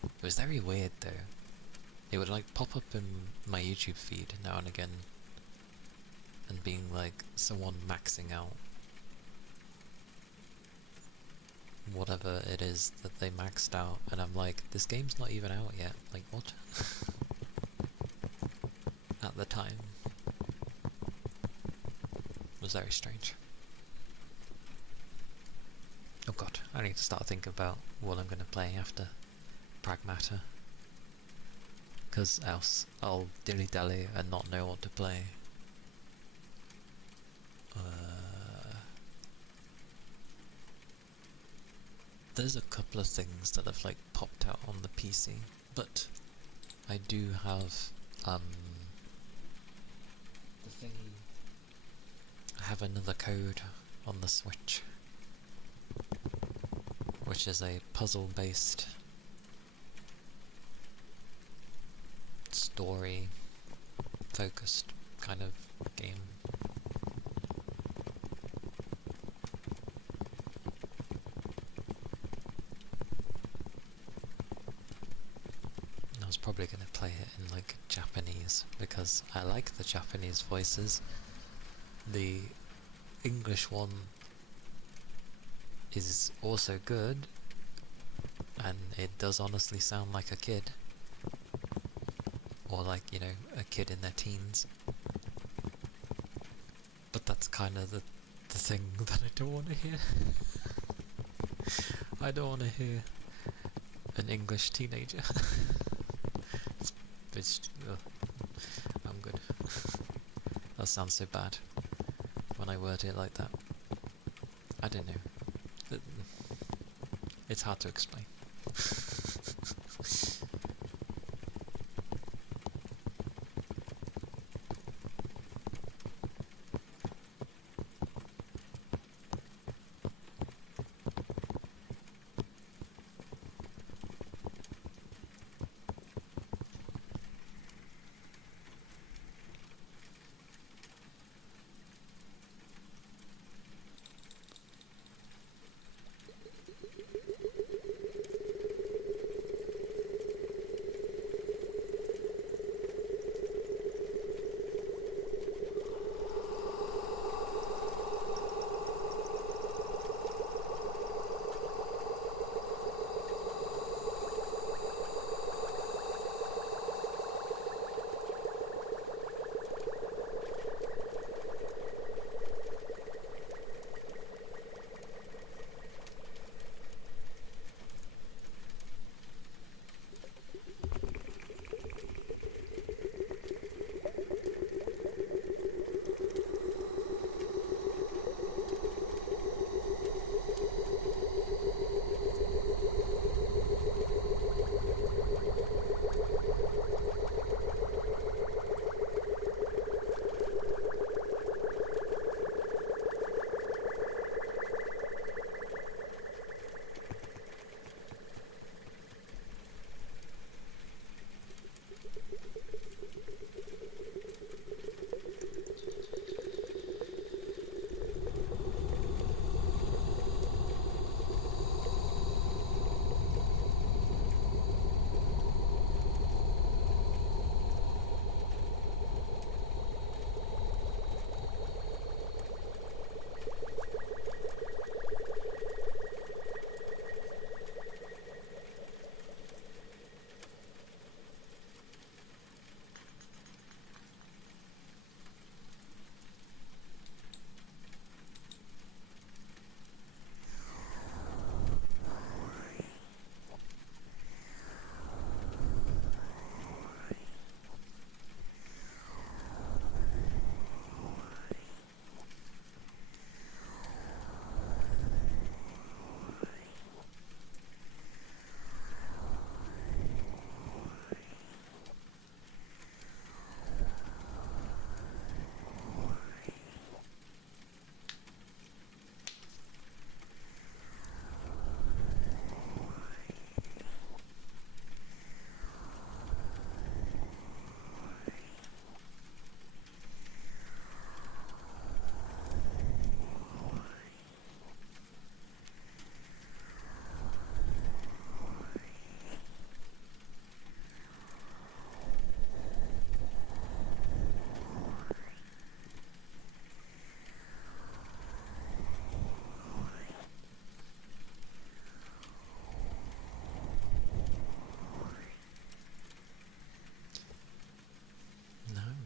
It was very weird though. It would like pop up in my YouTube feed now and again, and being like someone maxing out whatever it is that they maxed out, and I'm like, this game's not even out yet, like what? At the time. It was very strange. Oh god, I need to start thinking about what I'm gonna play after Pragmata. Because else I'll dilly-dally and not know what to play. There's a couple of things that have like popped out on the PC, but I do have the thingy. I have another code on the Switch, which is a puzzle-based story-focused kind of game. I was probably going to play it in like Japanese, because I like the Japanese voices. The English one is also good, and it does honestly sound like a kid. Or like, you know, a kid in their teens. But that's kind of the thing that I don't want to hear. I don't want to hear an English teenager. I'm good. That sounds so bad when I word it like that. I don't know. It's hard to explain.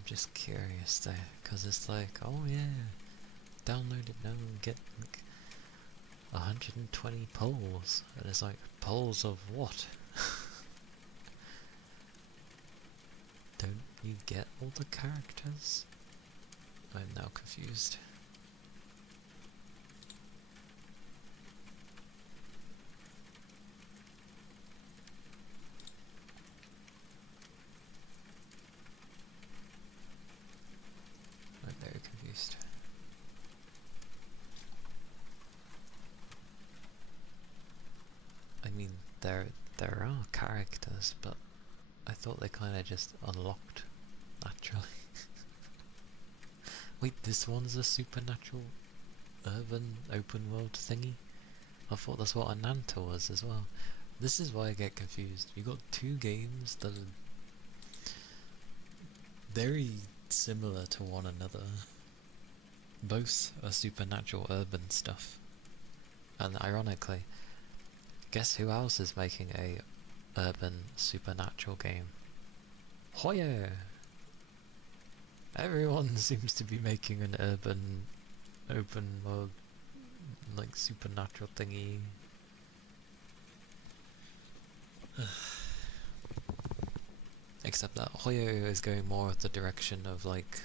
just curious there, because it's like, oh yeah, download it now and get like 120 polls, and it's like, polls of what? Don't you get all the characters? I'm now confused. I'm very confused. I mean, there are characters, but I thought they kind of just unlocked naturally. Wait, this one's a supernatural urban open world thingy? I thought that's what Ananta was as well. This is why I get confused. You got two games that are very similar to one another. Both are supernatural urban stuff. And ironically, guess who else is making a urban supernatural game? Hoyo! Everyone seems to be making an urban open world like supernatural thingy. Except that Hoyo is going more of the direction of like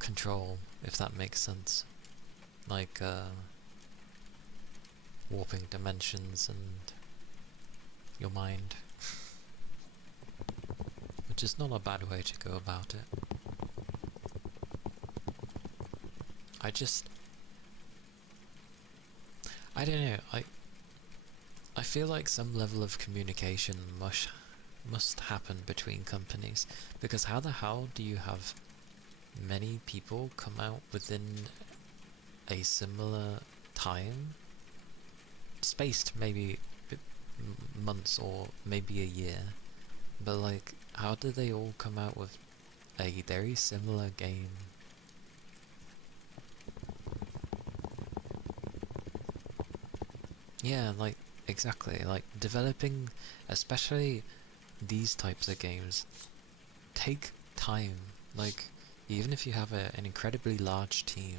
control, if that makes sense. Like warping dimensions and your mind. Which is not a bad way to go about it. I don't know, I feel like some level of communication must happen between companies, because how the hell do you have many people come out within a similar time, spaced maybe months or maybe a year, but like how do they all come out with a very similar game? Yeah, like exactly, like developing especially these types of games take time. Like even if you have an incredibly large team,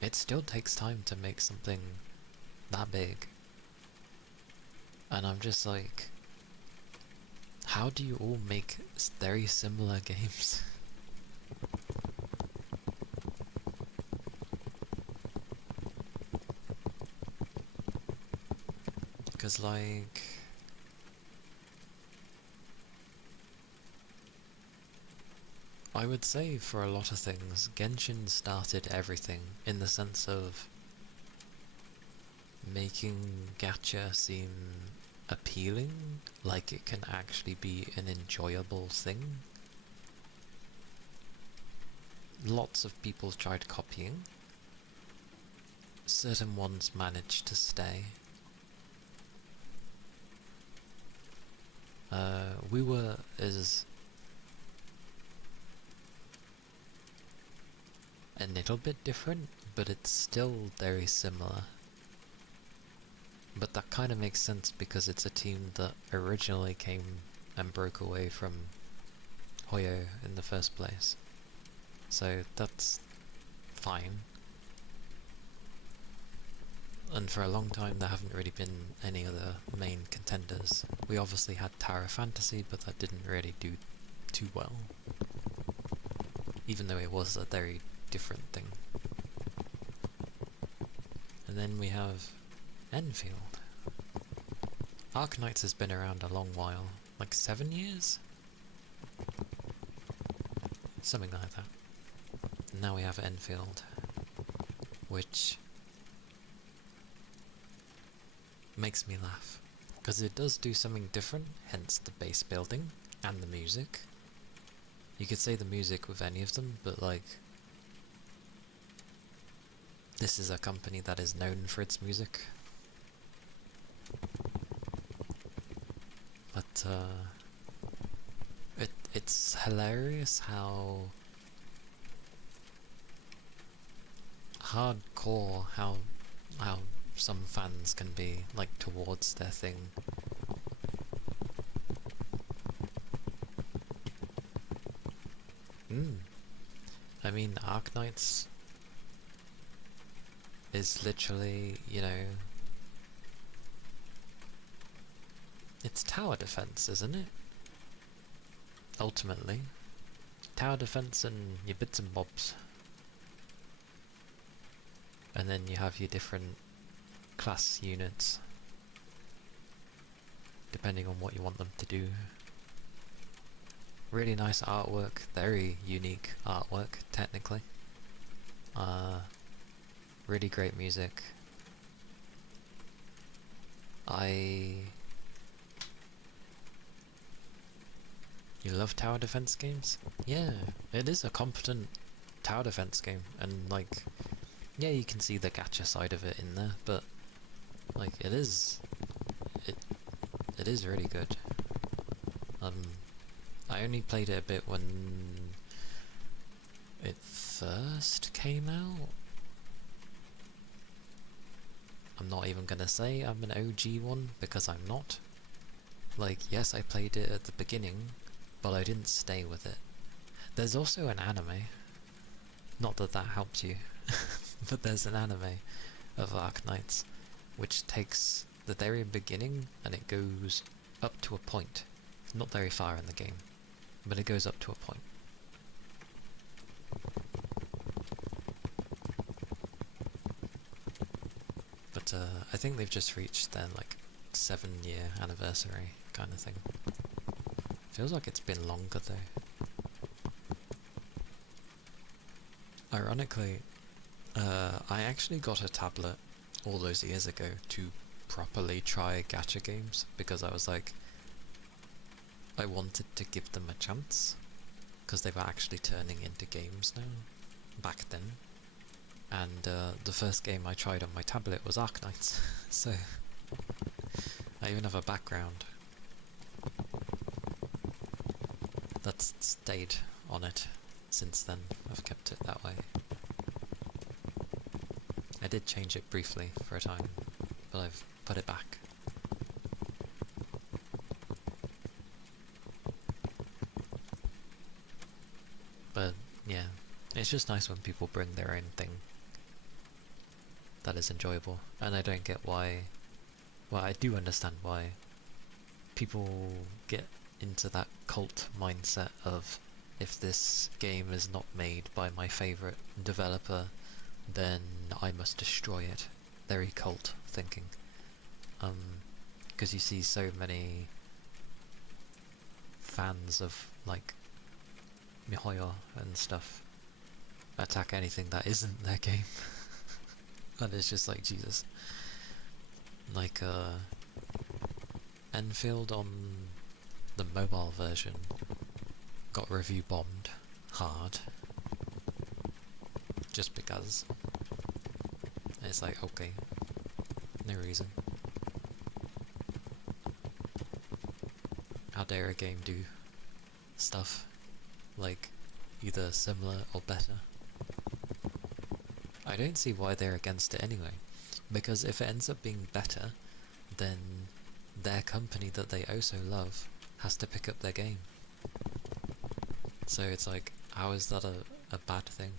it still takes time to make something that big. And I'm just like, how do you all make very similar games? Because like, I would say for a lot of things, Genshin started everything in the sense of making gacha seem appealing, like it can actually be an enjoyable thing. Lots of people tried copying. Certain ones managed to stay. WooWa is a little bit different, but it's still very similar. But that kind of makes sense because it's a team that originally came and broke away from Hoyo in the first place. So that's fine. And for a long time there haven't really been any other main contenders. We obviously had Tower Fantasy, but that didn't really do too well. Even though it was a very different thing. And then we have Enfield. Arknights has been around a long while, like 7 years? Something like that. And now we have Enfield, which makes me laugh. Because it does do something different, hence the base building and the music. You could say the music with any of them, but like, this is a company that is known for its music. But it's hilarious how hardcore how some fans can be like towards their thing. Mm. I mean, Arknights is literally, it's tower defense, isn't it? Ultimately. Tower defense and your bits and bobs. And then you have your different class units, depending on what you want them to do. Really nice artwork, very unique artwork, technically. Really great music. You love tower defense games? Yeah, it is a competent tower defense game, and like, yeah, you can see the gacha side of it in there, but like, it is really good. I only played it a bit when it first came out. I'm not even gonna say I'm an OG one, because I'm not. Like, yes, I played it at the beginning, but I didn't stay with it. There's also an anime, not that that helps you, but there's an anime of Arknights, which takes the very beginning and it goes up to a point. Not very far in the game, but it goes up to a point. But I think they've just reached their like 7-year anniversary kind of thing. Feels like it's been longer though. Ironically, I actually got a tablet all those years ago to properly try gacha games, because I was like, I wanted to give them a chance, because they were actually turning into games now, back then. And the first game I tried on my tablet was Arknights, so I even have a background that's stayed on it since then. I've kept it that way. I did change it briefly for a time, but I've put it back. But yeah, it's just nice when people bring their own thing that is enjoyable, and I don't get why, well, I do understand why people get into that cult mindset of, if this game is not made by my favourite developer, then I must destroy it. Very cult thinking. Because you see so many fans of like MiHoYo and stuff attack anything that isn't their game. And it's just like, Jesus. Like, Enfield on the mobile version got review bombed hard. Just because. It's like, okay, no reason. How dare a game do stuff like either similar or better? I don't see why they're against it anyway, because if it ends up being better, then their company that they also love has to pick up their game. So it's like, how is that a bad thing?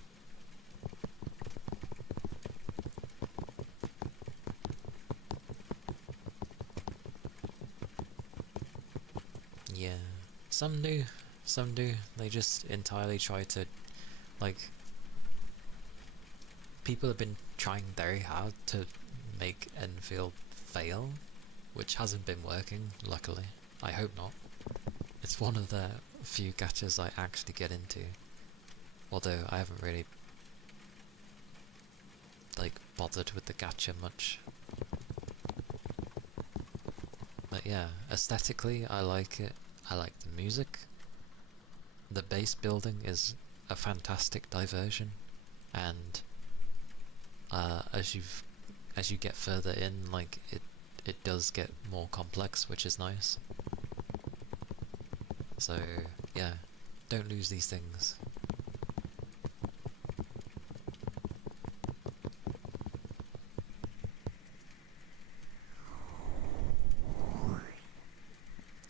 Yeah, some do, some do. They just entirely try to, like, people have been trying very hard to make Enfield fail, which hasn't been working, luckily. I hope not. It's one of the few gachas I actually get into, although I haven't really like bothered with the gacha much. But yeah, aesthetically I like it. I like the music. The base building is a fantastic diversion, and as you get further in, like it does get more complex, which is nice. So yeah, don't lose these things.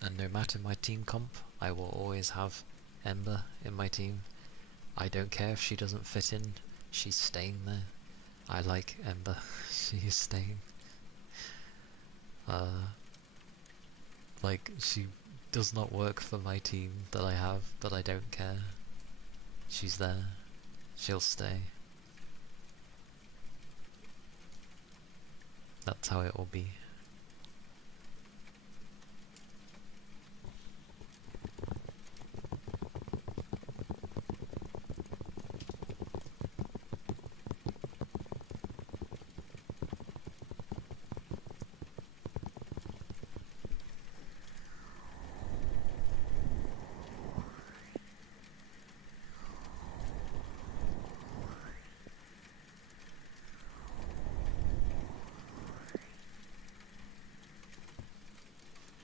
And no matter my team comp, I will always have Ember in my team, I don't care if she doesn't fit in, she's staying there. I like Ember, she is staying. Like, she does not work for my team that I have, but I don't care. She's there. She'll stay. That's how it will be.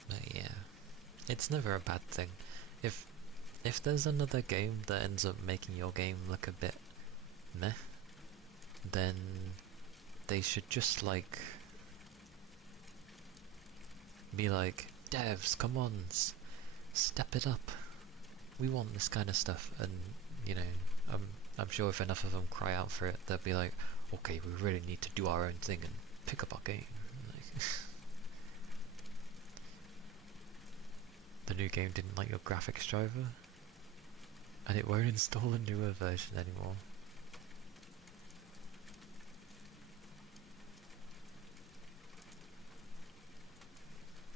But yeah, it's never a bad thing. If there's another game that ends up making your game look a bit meh, then they should just like be like, devs, come on, step it up. We want this kind of stuff, and you know, I'm sure if enough of them cry out for it, they'll be like, okay, we really need to do our own thing and pick up our game. Like, the new game didn't like your graphics driver, and it won't install a newer version anymore.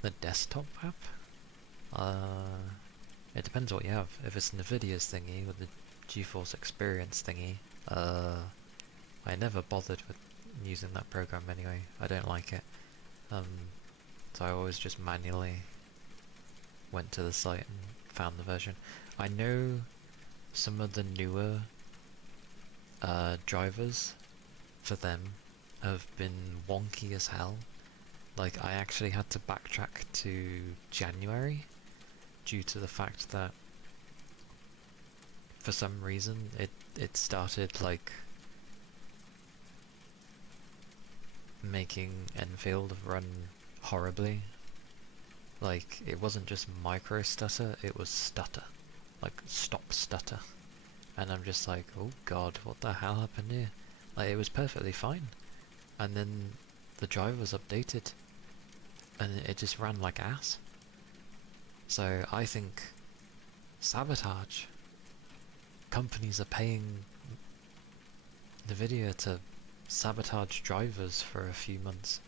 The desktop app? It depends what you have. If it's Nvidia's thingy with the GeForce Experience thingy, I never bothered with using that program anyway. I don't like it. So I always just manually went to the site and found the version. I know some of the newer drivers for them have been wonky as hell. Like, I actually had to backtrack to January due to the fact that for some reason it started like making Enfield run horribly. Like, it wasn't just micro stutter, it was stutter. Like, stop stutter. And I'm just like, oh god, what the hell happened here? Like, it was perfectly fine. And then the driver was updated, and it just ran like ass. So I think sabotage. Companies are paying Nvidia to sabotage drivers for a few months.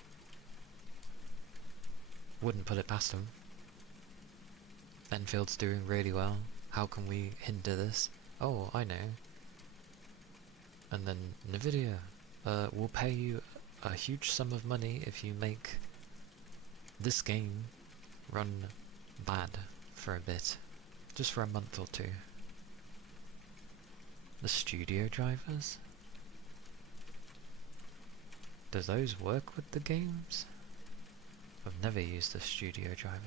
Wouldn't put it past them. Enfield's doing really well. How can we hinder this? Oh, I know. And then Nvidia will pay you a huge sum of money if you make this game run bad for a bit. Just for a month or two. The studio drivers? Do those work with the games? I've never used a studio driver.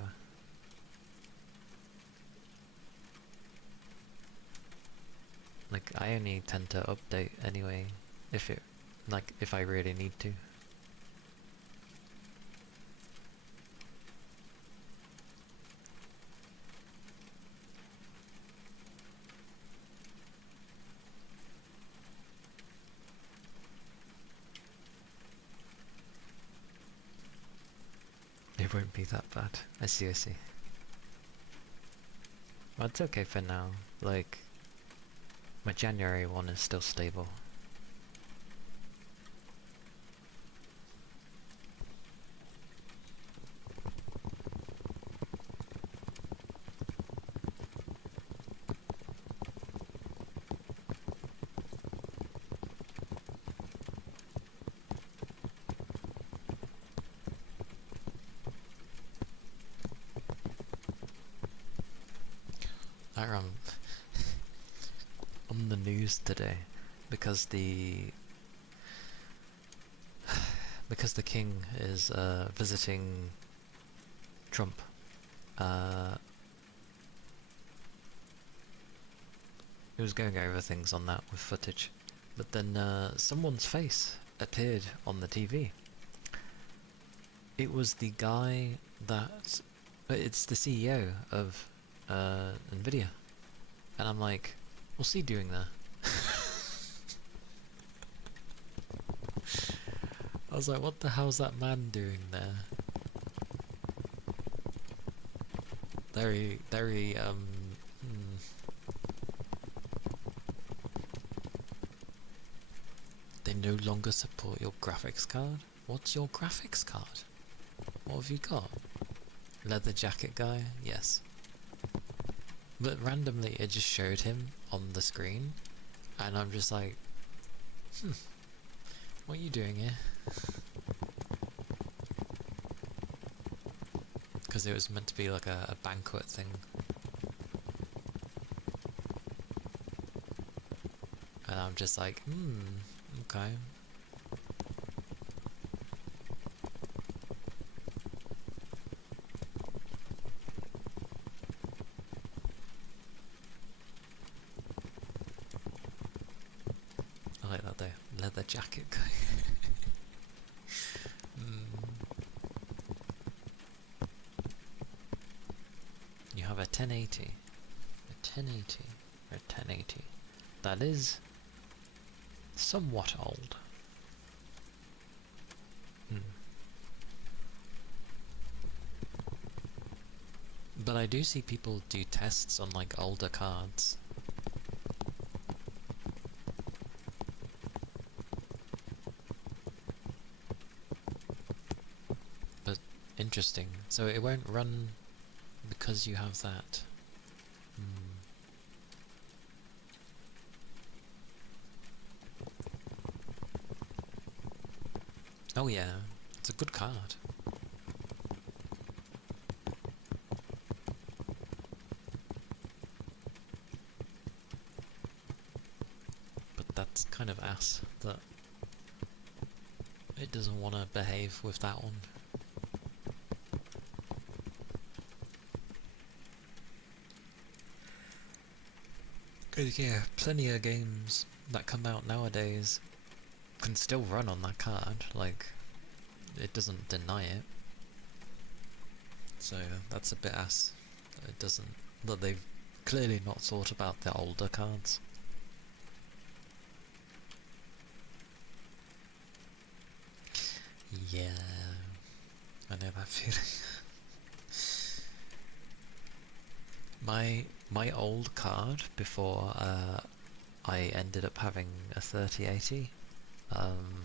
Like, I only tend to update anyway, if I really need to. It won't be that bad. I see, I see. Well, it's okay for now. Like, my January one is still stable. On the news today, because the king is visiting Trump. He was going over things on that with footage, but then someone's face appeared on the TV. It was the guy that... it's the CEO of Nvidia. And I'm like, what's he doing there? I was like, what the hell's that man doing there? Very, They no longer support your graphics card? What's your graphics card? What have you got? Leather jacket guy? Yes. But randomly it just showed him on the screen, and I'm just like, what are you doing here? Because it was meant to be like a banquet thing. And I'm just like, okay. I like that though. Leather jacket guy. You have a 1080. A 1080. A 1080. That is somewhat old. But I do see people do tests on like older cards. But interesting. So it won't run because you have that. Oh yeah, it's a good card. But that's kind of ass that it doesn't want to behave with that one. Cause yeah, plenty of games that come out nowadays can still run on that card, like, it doesn't deny it. So that's a bit ass. It doesn't, but they've clearly not thought about the older cards. Yeah, I know that feeling. My old card before I ended up having a 3080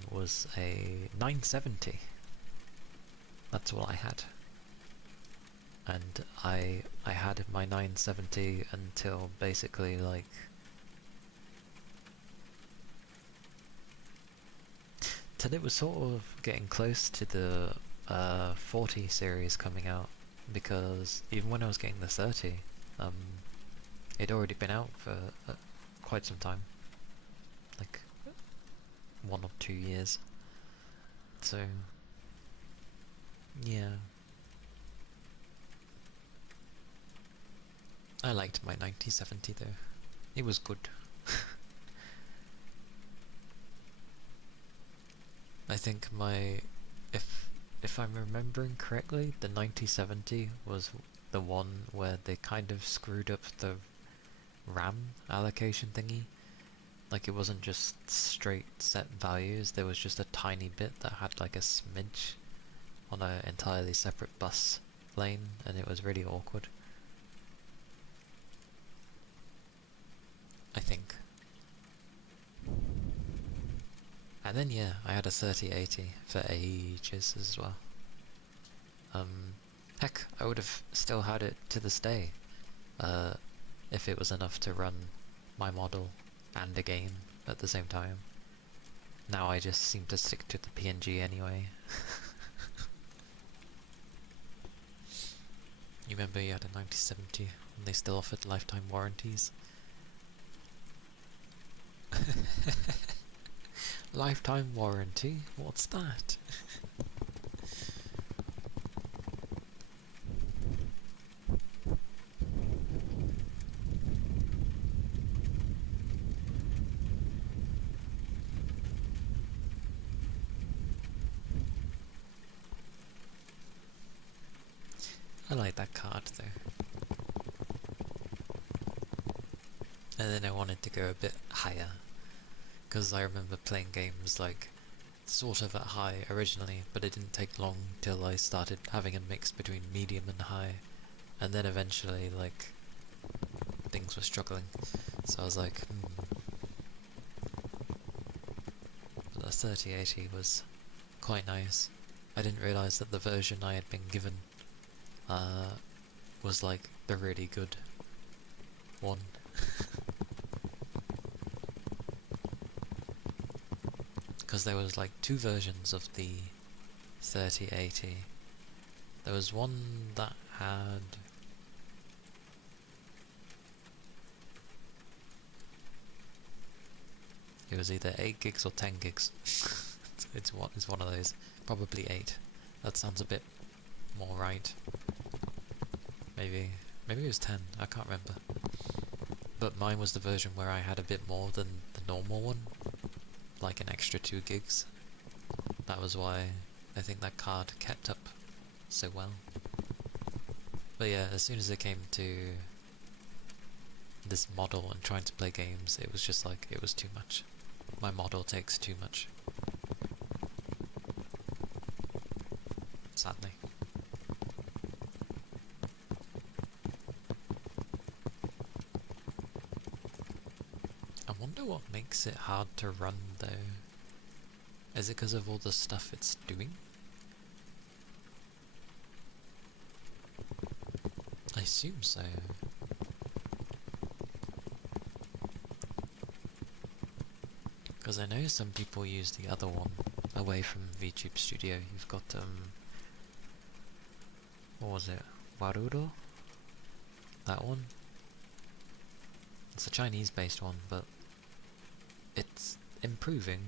was a 970. That's all I had. And I had my 970 until basically like till it was sort of getting close to the 40 series coming out, because even when I was getting the 30, it'd already been out for quite some time, like 1 or 2 years. So yeah, I liked my 9070 though. It was good. I think if I'm remembering correctly, the 9070 was the one where they kind of screwed up the RAM allocation thingy. Like, it wasn't just straight set values, there was just a tiny bit that had like a smidge on an entirely separate bus lane, and it was really awkward. I think. And then yeah, I had a 3080 for ages as well. Heck, I would have still had it to this day, if it was enough to run my model and a game at the same time. Now I just seem to stick to the PNG anyway. You remember you had a 9070 and they still offered lifetime warranties? Lifetime warranty? What's that? I like that card though. And then I wanted to go a bit higher, because I remember playing games like sort of at high originally, but it didn't take long till I started having a mix between medium and high, and then eventually, like, things were struggling, so I was like, But the 3080 was quite nice. I didn't realise that the version I had been given was like the really good one. Because there was like two versions of the 3080. There was one that had it was either 8 gigs or 10 gigs. it's one of those. Probably 8. That sounds a bit more right. Maybe it was 10, I can't remember. But mine was the version where I had a bit more than the normal one, like an extra 2 gigs. That was why I think that card kept up so well. But yeah, as soon as it came to this model and trying to play games, it was just like, it was too much. My model takes too much. Sadly. I wonder what makes it hard to run though. Is it because of all the stuff it's doing? I assume so. Because I know some people use the other one away from VTube Studio. You've got, what was it? Waruro? That one? It's a Chinese based one, but it's improving.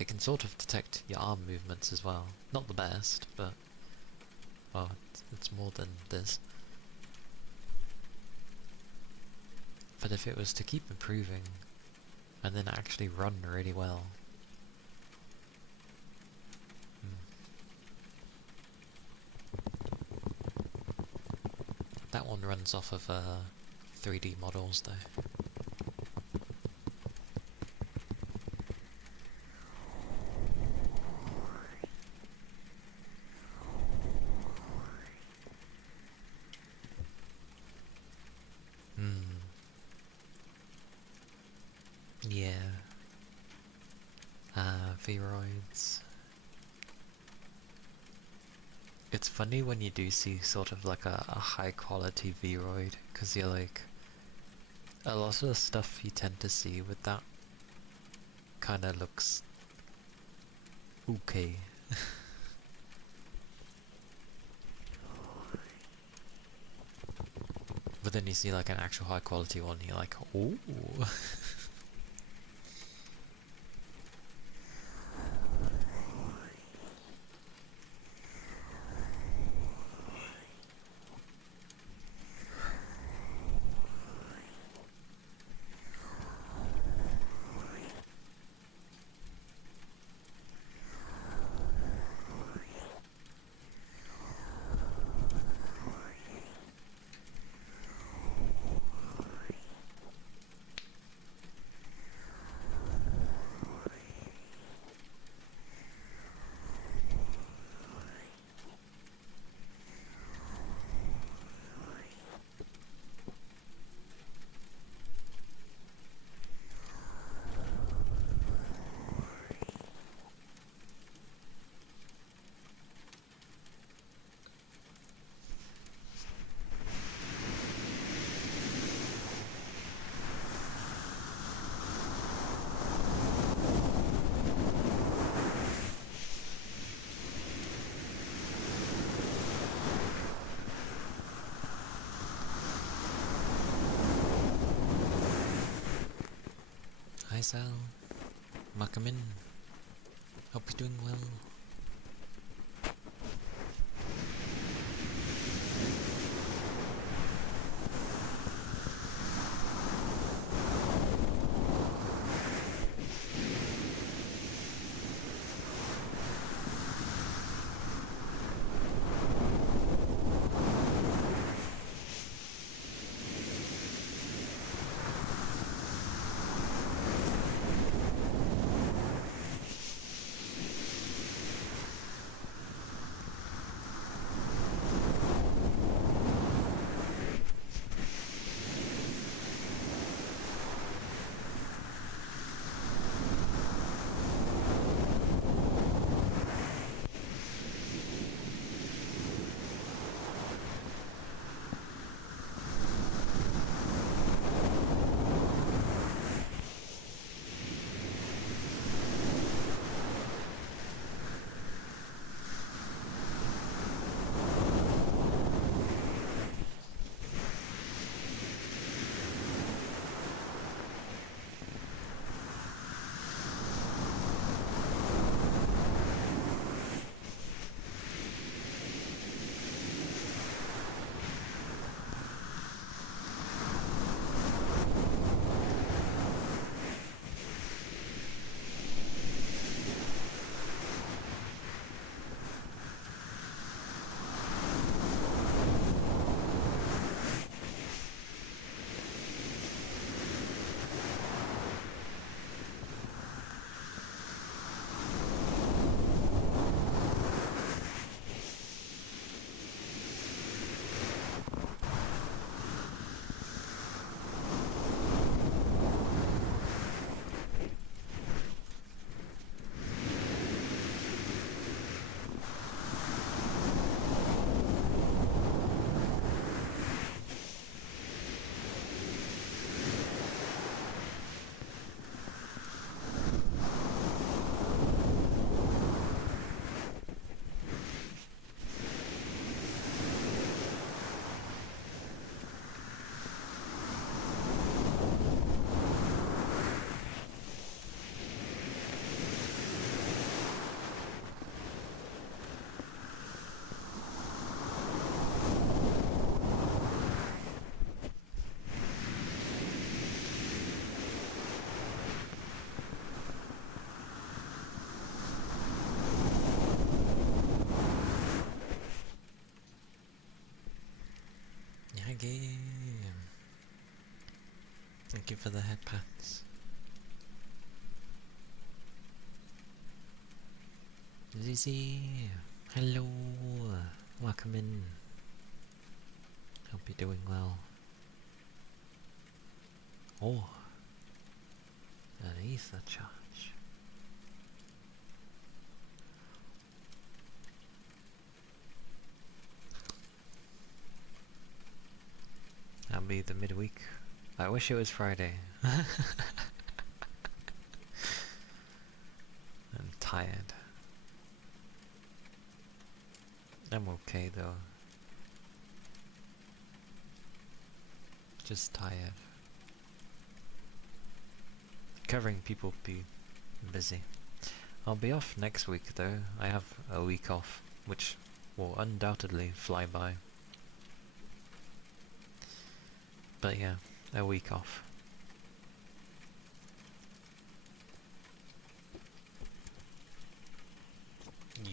It can sort of detect your arm movements as well. Not the best, but well, it's more than this. But if it was to keep improving, and then actually run really well. That one runs off of 3D models though. Yeah. Vroids. It's funny when you do see sort of like a high quality Vroid, because you're like, a lot of the stuff you tend to see with that kind of looks okay. But then you see like an actual high quality one and you're like, ooh. Hi Sal, welcome in. Hope you're doing well. Maggie! Thank you for the head pats. Lizzie! Hello! Welcome in. Hope you're doing well. Oh! An ether charge. That'll be the midweek. I wish it was Friday. I'm tired. I'm okay though. Just tired. Covering people be busy. I'll be off next week though. I have a week off, which will undoubtedly fly by. But yeah, a week off. Yeah.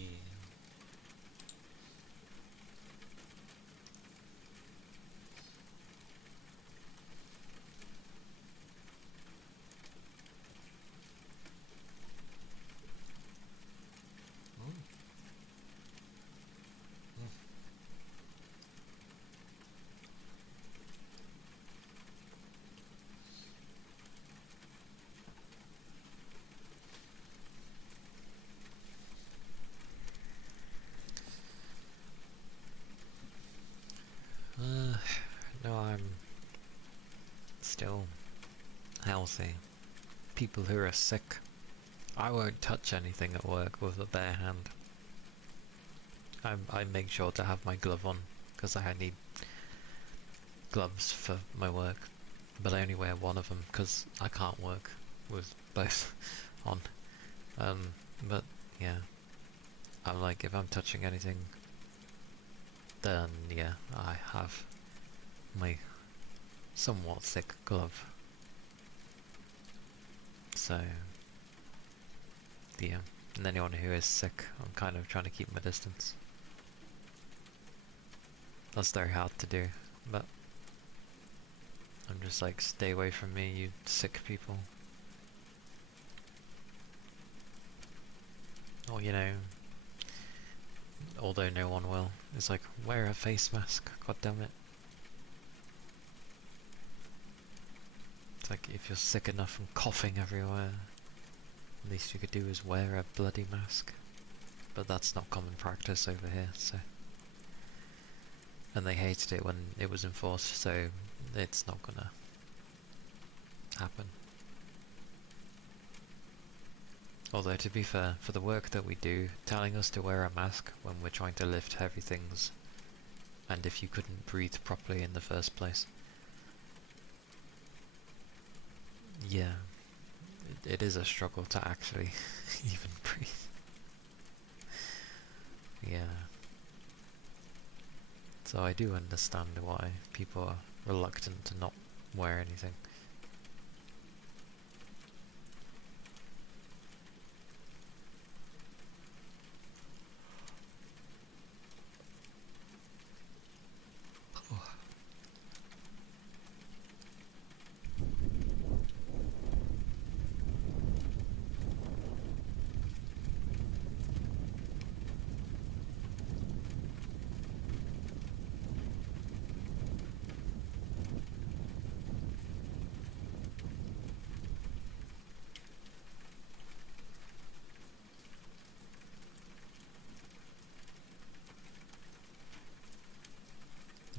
No, I'm still healthy. People who are sick, I won't touch anything at work with a bare hand. I make sure to have my glove on, because I need gloves for my work, but I only wear one of them because I can't work with both on. But yeah, I'm like, if I'm touching anything, then yeah, I have my somewhat thick glove. So yeah, and anyone who is sick, I'm kind of trying to keep my distance. That's very hard to do, but I'm just like, stay away from me, you sick people. Or, you know, although no one will, it's like, wear a face mask, god damn it. It's like, if you're sick enough and coughing everywhere, the least you could do is wear a bloody mask. But that's not common practice over here, so... And they hated it when it was enforced, so it's not gonna happen. Although, to be fair, for the work that we do, telling us to wear a mask when we're trying to lift heavy things, and if you couldn't breathe properly in the first place, yeah, it is a struggle to actually even breathe. Yeah. So I do understand why people are reluctant to not wear anything.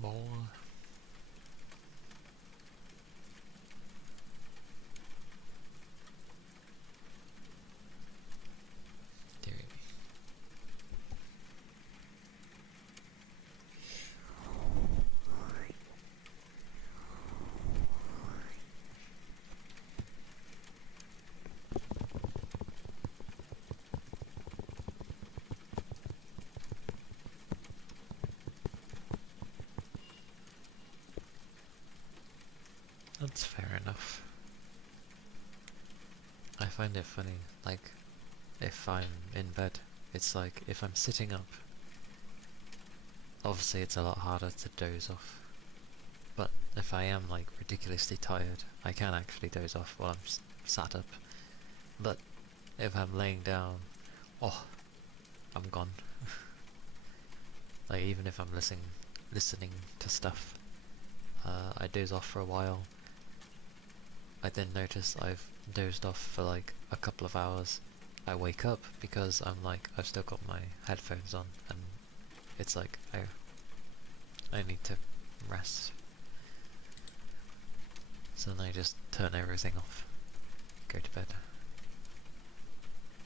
More. Dear me. That's fair enough. I find it funny, like, if I'm in bed, it's like, if I'm sitting up, obviously it's a lot harder to doze off. if I am like ridiculously tired, I can actually doze off while I'm sat up. But if I'm laying down, oh, I'm gone. Like even if I'm listening to stuff, I doze off for a while. I then notice I've dozed off for like a couple of hours. I wake up because I'm like, I've still got my headphones on, and it's like I need to rest. So then I just turn everything off, go to bed.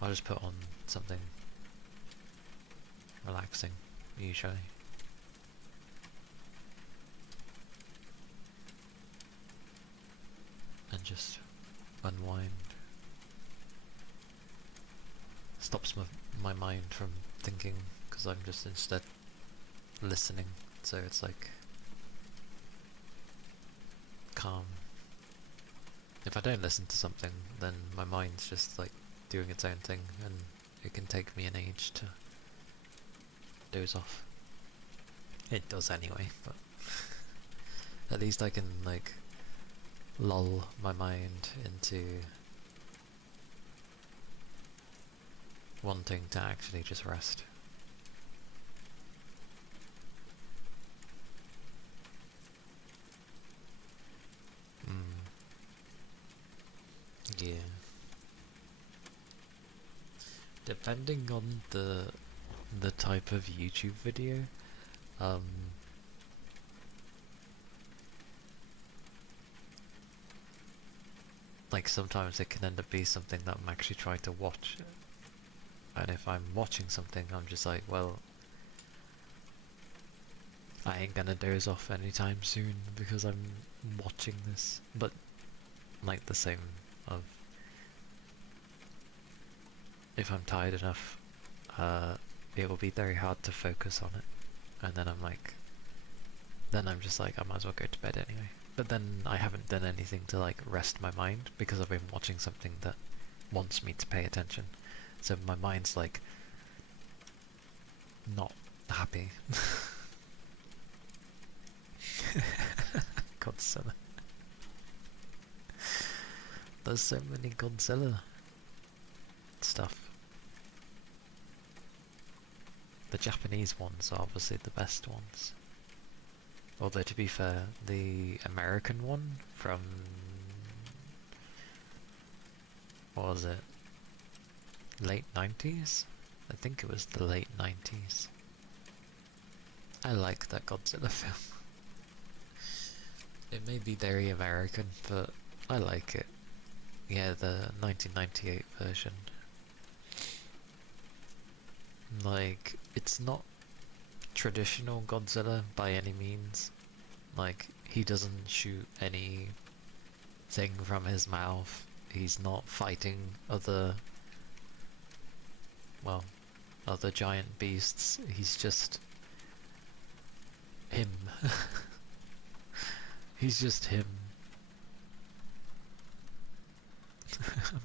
I'll just put on something relaxing, usually. And just unwind. Stops my mind from thinking, because I'm just instead listening, so it's like calm. If I don't listen to something, then my mind's just like doing its own thing, and it can take me an age to doze off. It does anyway, but at least I can like lull my mind into wanting to actually just rest. Yeah. Depending on the type of YouTube video, like sometimes it can end up being something that I'm actually trying to watch, and if I'm watching something, I'm just like, well, I ain't gonna doze off anytime soon because I'm watching this. But like the same of if I'm tired enough, it will be very hard to focus on it, and then I'm just like, I might as well go to bed anyway. But then I haven't done anything to like rest my mind because I've been watching something that wants me to pay attention. So my mind's like not happy. Godzilla. There's so many Godzilla stuff. The Japanese ones are obviously the best ones. Although to be fair, the American one from, what was it, late 90s? I think it was the late 90s. I like that Godzilla film. It may be very American, but I like it. Yeah, the 1998 version. Like, it's not traditional Godzilla by any means. Like, he doesn't shoot anything from his mouth. He's not fighting other giant beasts. He's just him. He's just him.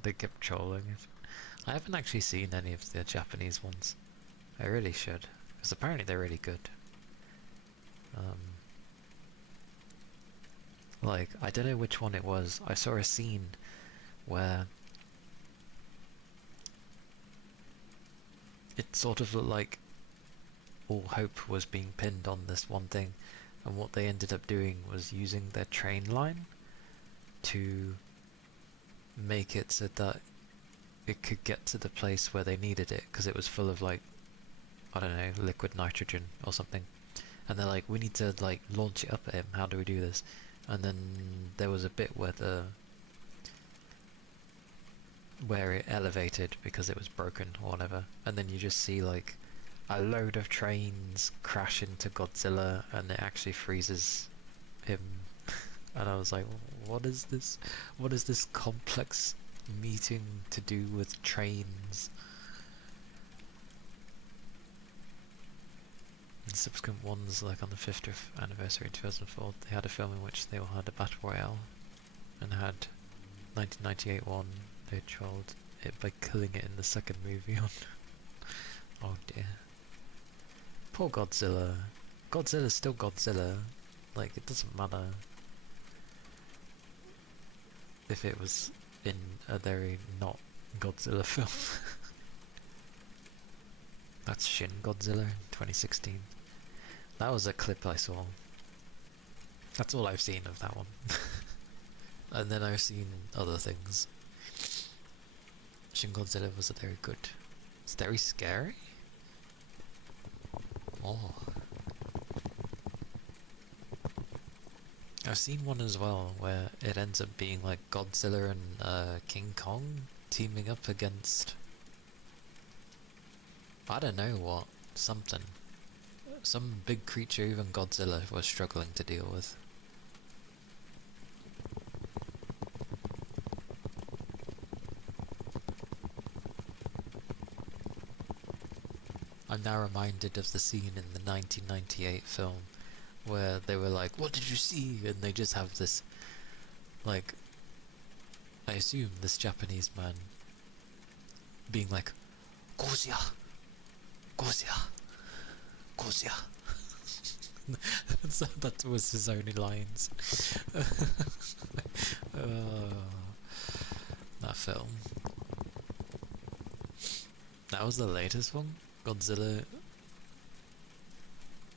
They kept trolling it. I haven't actually seen any of the Japanese ones. I really should, because apparently they're really good. Like, I don't know which one it was. I saw a scene where it sort of looked like all hope was being pinned on this one thing, and what they ended up doing was using their train line to make it so that it could get to the place where they needed it, because it was full of like, I don't know, liquid nitrogen or something. And they're like, we need to like launch it up at him, how do we do this? And then there was a bit where it elevated because it was broken or whatever, and then you just see like a load of trains crash into Godzilla, and it actually freezes him. And I was like, what is this? What is this complex meeting to do with trains? And subsequent ones, like on the 50th anniversary in 2004, they had a film in which they all had a battle royale, and had 1998 one, they trolled it by killing it in the second movie on. Oh dear. Poor Godzilla. Godzilla's still Godzilla. Like, it doesn't matter. if it was in a very not Godzilla film. That's Shin Godzilla in 2016. That was a clip I saw. That's all I've seen of that one. And then I've seen other things. Shin Godzilla was very good. It's very scary. Oh. I've seen one as well where it ends up being like Godzilla and King Kong teaming up against, I don't know what, something. Some big creature even Godzilla was struggling to deal with. I'm now reminded of the scene in the 1998 film where they were like, "What did you see?" And they just have this, like, I assume this Japanese man being like, "Gozia! Gozia! Gozia!" So that was his only lines. That film. That was the latest one? Godzilla...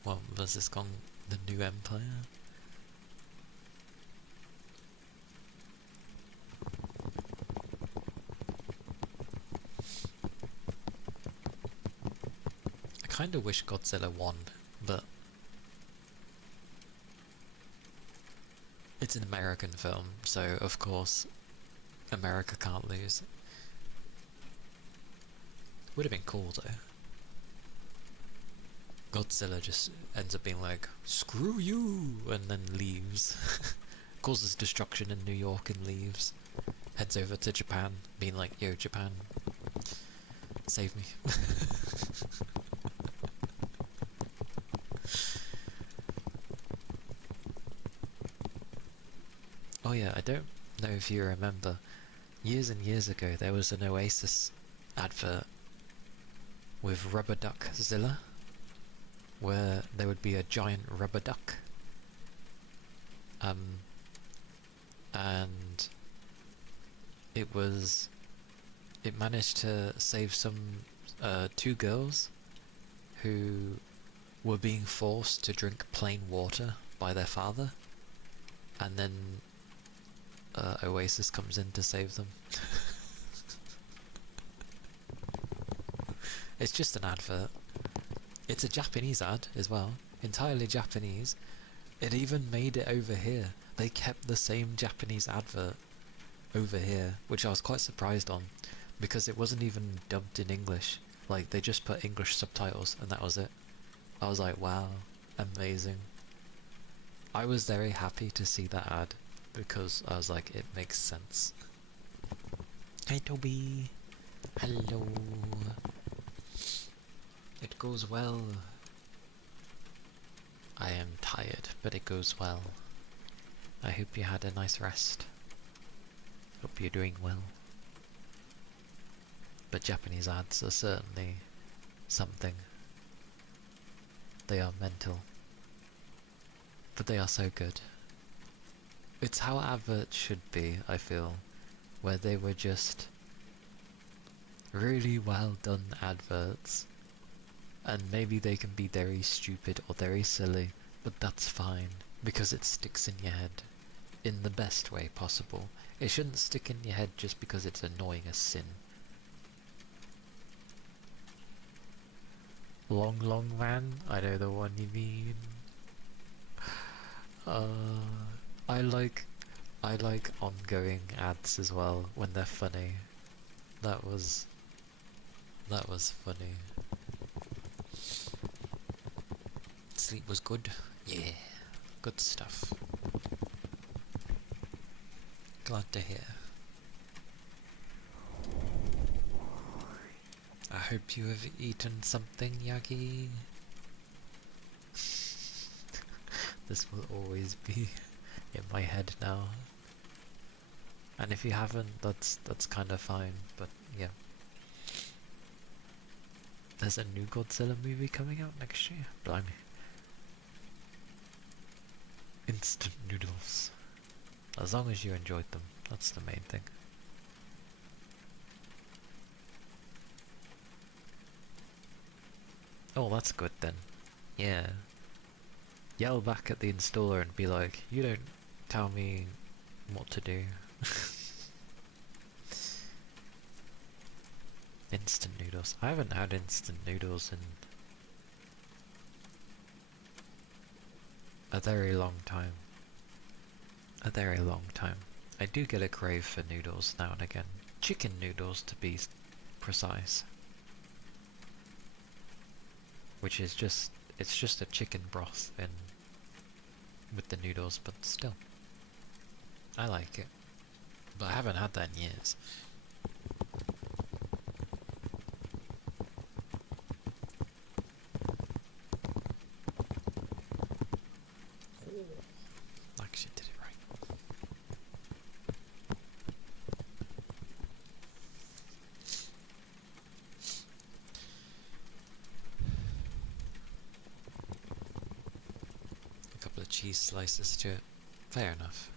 What was this called? The New Empire? I kinda wish Godzilla won, but it's an American film, so of course America can't lose. Would have been cool though. Godzilla just ends up being like, "Screw you!" and then leaves. Causes destruction in New York and leaves. Heads over to Japan, being like, "Yo, Japan, save me." Oh yeah, I don't know if you remember, years and years ago there was an Oasis advert with Rubber Duck Zilla, where there would be a giant rubber duck. And it managed to save two girls who were being forced to drink plain water by their father, and then Oasis comes in to save them. It's just an advert. It's a Japanese ad as well, entirely Japanese. It even made it over here. They kept the same Japanese advert over here, which I was quite surprised on, because it wasn't even dubbed in English. Like, they just put English subtitles and that was it. I was like, wow, amazing. I was very happy to see that ad, because I was like, it makes sense. Hey Toby! Hello! It goes well. I am tired, but it goes well. I hope you had a nice rest. Hope you're doing well. But Japanese ads are certainly something. They are mental. But they are so good. It's how adverts should be, I feel, where they were just really well done adverts. And maybe they can be very stupid or very silly, but that's fine, because it sticks in your head in the best way possible. It shouldn't stick in your head just because it's annoying as sin. Long Long Man? I know the one you mean. I like ongoing ads as well when they're funny. That was funny. Sleep was good? Yeah, good stuff. Glad to hear. I hope you have eaten something, Yagi. This will always be in my head now. And if you haven't, that's kind of fine, but yeah. There's a new Godzilla movie coming out next year? Blimey. Instant noodles. As long as you enjoyed them, That's the main thing. Oh, that's good then. Yeah. Yell back at the installer and be like, you don't tell me what to do. Instant noodles. I haven't had instant noodles in a very long time. A very long time. I do get a crave for noodles now and again. Chicken noodles, to be precise. Which is just, it's just a chicken broth in with the noodles, but still. I like it. But I haven't had that in years. Actually did it right. A couple of cheese slices to it. Fair enough.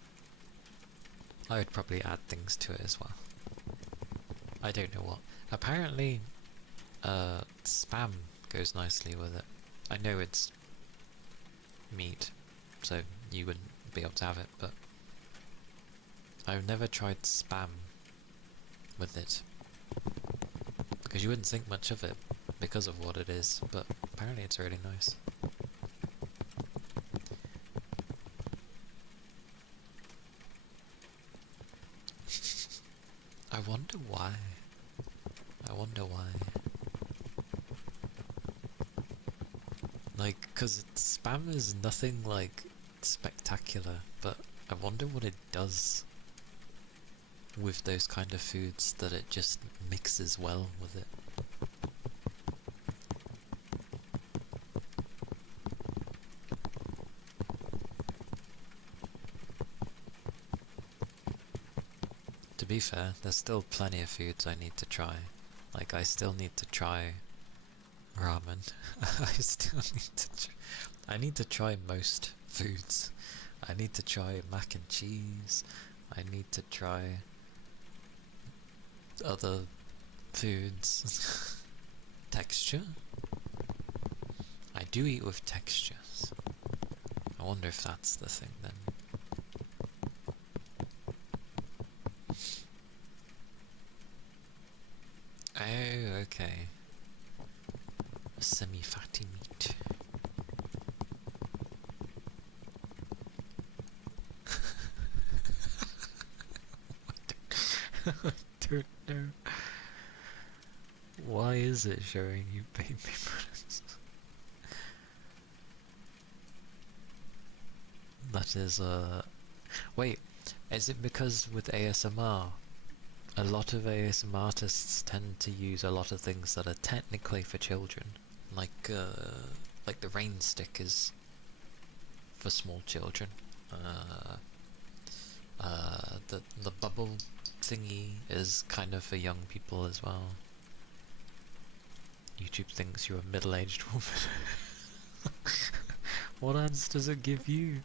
I would probably add things to it as well. I don't know what. Apparently, spam goes nicely with it. I know it's meat, so you wouldn't be able to have it, but I've never tried spam with it. Because you wouldn't think much of it because of what it is, but apparently it's really nice. I wonder why. I wonder why. Like, cause spam is nothing like spectacular, but I wonder what it does with those kind of foods that it just mixes well with it. To be fair, there's still plenty of foods I need to try. Like, I still need to try ramen. I need to try most foods. I need to try mac and cheese. I need to try other foods. Texture? I do eat with textures. I wonder if that's the thing then. Oh, okay. Semi-fatty meat. I don't know. Why is it showing you baby products? That is, wait, is it because with ASMR, a lot of ASMR artists tend to use a lot of things that are technically for children? Like the rain stick is for small children. The bubble thingy is kind of for young people as well. YouTube thinks you're a middle-aged woman. What ads does it give you?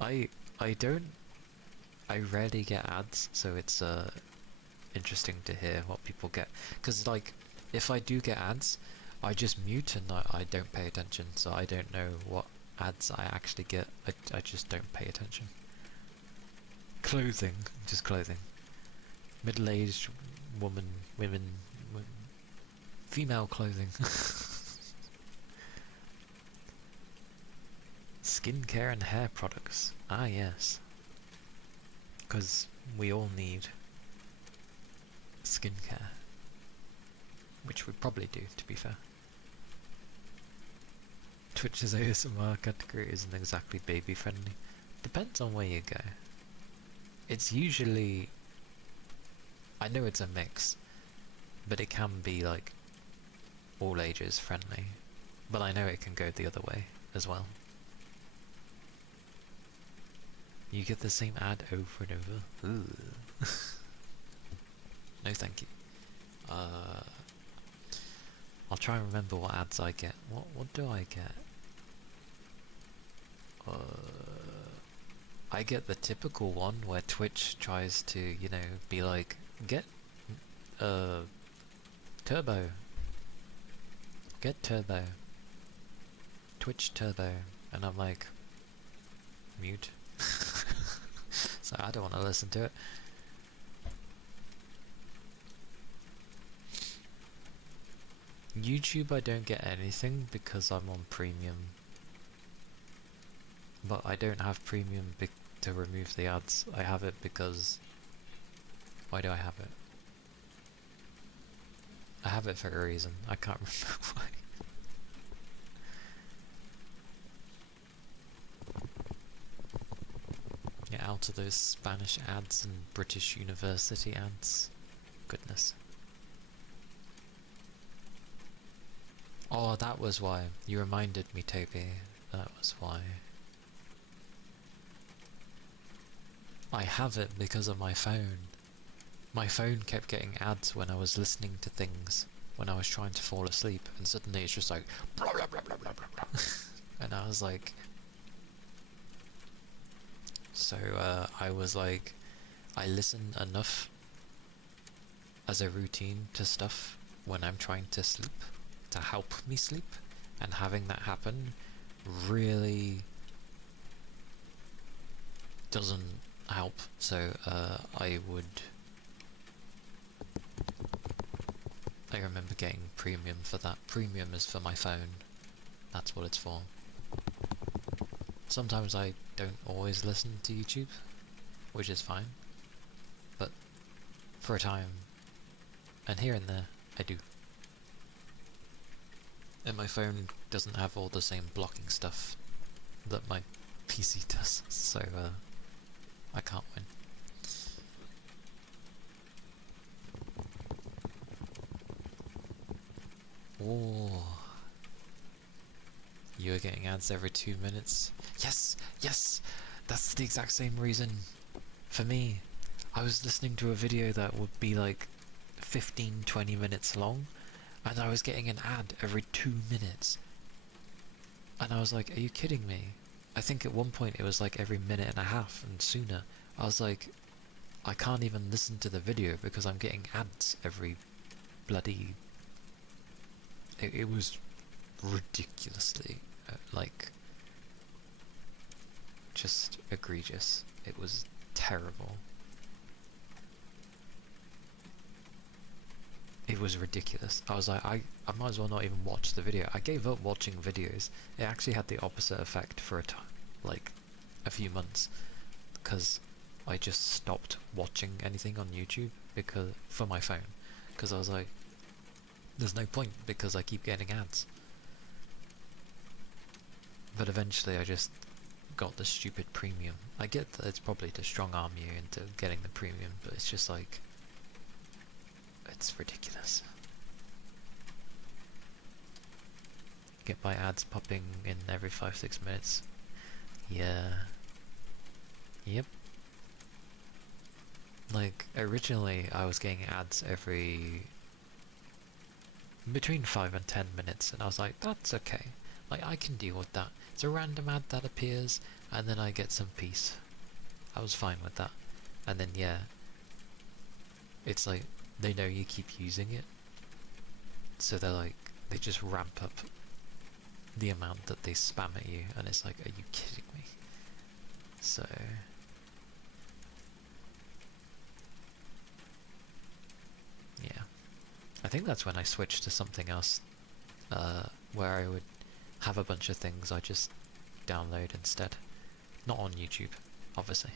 I rarely get ads, so it's interesting to hear what people get. Cause like, if I do get ads, I just mute and I don't pay attention, so I don't know what ads I actually get. I just don't pay attention. Clothing, just clothing. Middle-aged women, female clothing. Skincare and hair products. Ah, yes. Because we all need skincare. Which we probably do, to be fair. Twitch's ASMR category isn't exactly baby friendly. Depends on where you go. It's usually... I know it's a mix, but it can be like all ages friendly. But I know it can go the other way as well. You get the same ad over and over. Ooh. No thank you. I'll try and remember what ads I get. What do I get? I get the typical one where Twitch tries to, you know, be like, get uh Turbo, get Turbo, Twitch Turbo, and I'm like, mute. So I don't want to listen to it. YouTube I don't get anything because I'm on premium. But I don't have premium to remove the ads. I have it because... Why do I have it? I have it for a reason. I can't remember why. Get out of those Spanish ads and British university ads. Goodness. Oh, that was why. You reminded me, Toby. That was why. I have it because of my phone. My phone kept getting ads when I was listening to things, when I was trying to fall asleep, and suddenly it's just like blah, blah, blah, blah, blah, blah. And I was like... So, I was like... I listen enough as a routine to stuff when I'm trying to sleep, to help me sleep, and having that happen really doesn't help. So I remember getting premium for that. Premium is for my phone. That's what it's for. Sometimes I don't always listen to YouTube, which is fine, but for a time, and here and there, I do. And my phone doesn't have all the same blocking stuff that my PC does, so I can't win. Oh, you are getting ads every 2 minutes. Yes, yes, that's the exact same reason. For me, I was listening to a video that would be like 15-20 minutes long, and I was getting an ad every 2 minutes. And I was like, are you kidding me? I think at one point it was like every minute and a half and sooner. I was like, I can't even listen to the video because I'm getting ads every bloody... It was ridiculously, like, just egregious. It was terrible. It was ridiculous. I was like, I might as well not even watch the video. I gave up watching videos. It actually had the opposite effect for a time, like a few months, because I just stopped watching anything on YouTube for my phone, because I was like, there's no point because I keep getting ads. But eventually I just got the stupid premium. I get that it's probably to strong arm you into getting the premium, but it's just like, it's ridiculous. Get my ads popping in every 5-6 minutes. Yeah. Yep. Like, originally I was getting ads every... between 5 and 10 minutes, and I was like, that's okay. Like, I can deal with that. It's a random ad that appears, and then I get some peace. I was fine with that. And then, yeah. It's like, they know you keep using it, so they're like, they just ramp up the amount that they spam at you, and it's like, are you kidding me? So... yeah. I think that's when I switched to something else, where I would have a bunch of things I just download instead. Not on YouTube, obviously,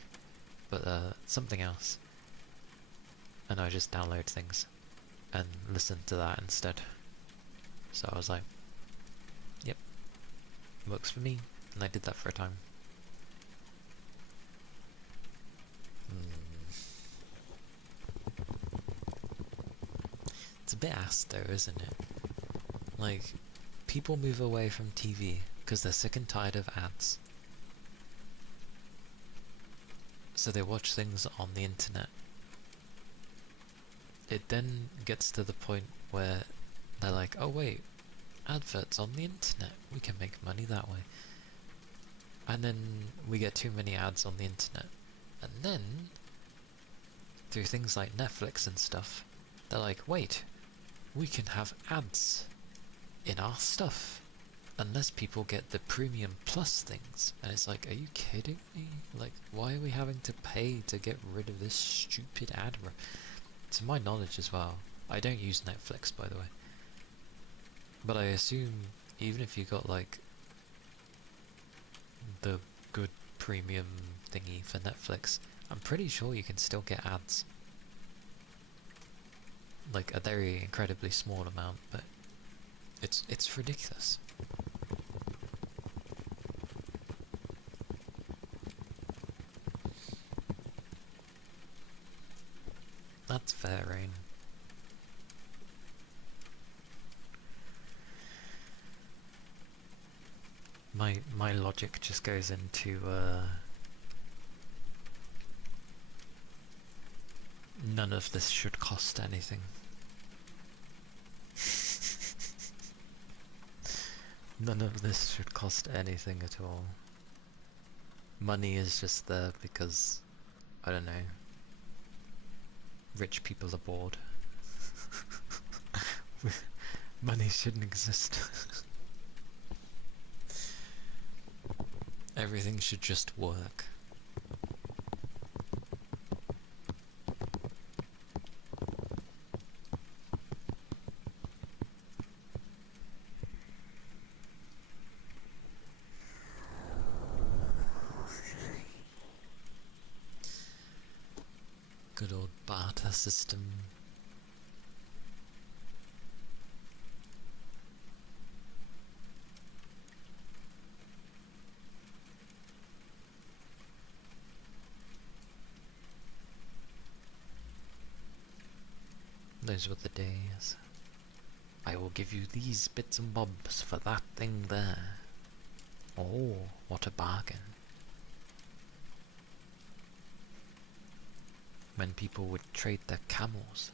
but something else. And I just download things and listen to that instead. So I was like, yep, works for me, and I did that for a time. It's a bit ass though, isn't it? Like, people move away from TV because they're sick and tired of ads. So they watch things on the internet. It then gets to the point where they're like, oh wait, adverts on the internet, we can make money that way. And then we get too many ads on the internet. And then, through things like Netflix and stuff, they're like, wait, we can have ads in our stuff. Unless people get the premium plus things. And it's like, are you kidding me? Like, why are we having to pay to get rid of this stupid ad? To my knowledge as well, I don't use Netflix, by the way. But I assume even if you got like the good premium thingy for Netflix, I'm pretty sure you can still get ads. Like a very incredibly small amount, but it's ridiculous. That's fair, Rain. My logic just goes into none of this should cost anything. None of this should cost anything at all. Money is just there because, I don't know, rich people are bored. Money shouldn't exist. Everything should just work. Good old barter system. Those were the days. I will give you these bits and bobs for that thing there. Oh, what a bargain. When people would trade their camels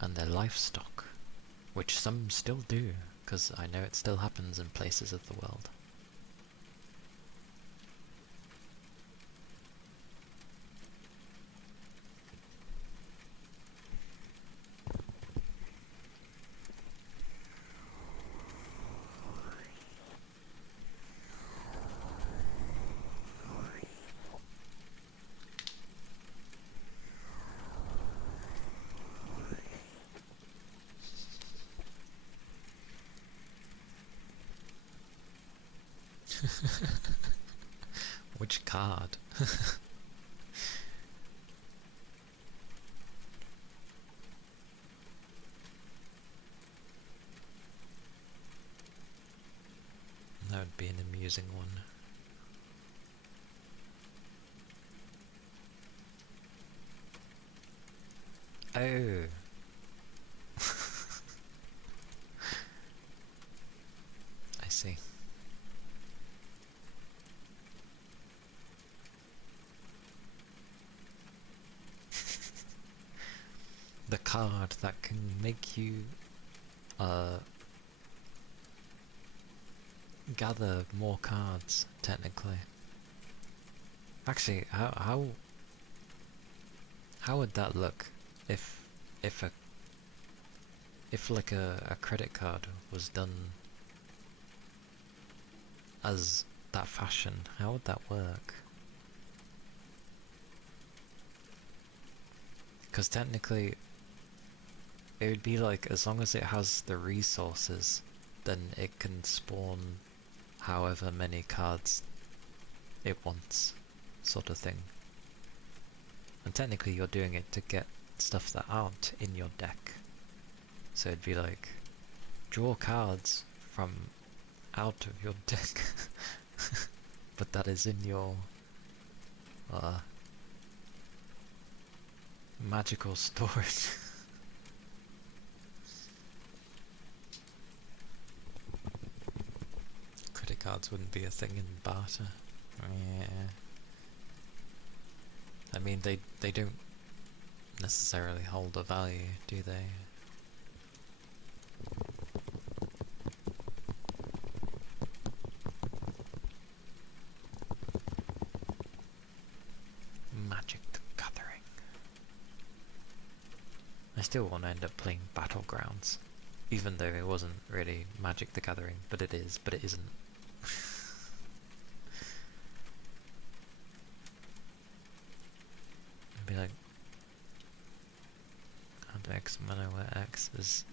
and their livestock, which some still do, because I know it still happens in places of the world. Which card? That would be an amusing one. Oh. I see. The card that can make you gather more cards, technically. Actually, how would that look if like a credit card was done as that fashion? How would that work? Because technically it would be like, as long as it has the resources, then it can spawn however many cards it wants, sort of thing. And technically you're doing it to get stuff that aren't in your deck. So it'd be like, draw cards from out of your deck, but that is in your magical storage. Credit cards wouldn't be a thing in barter. Yeah. I mean, they don't necessarily hold a value, do they? still want to end up playing Battlegrounds, even though it wasn't really Magic the Gathering, but it is, but it isn't. It'd be like, add X mana where X is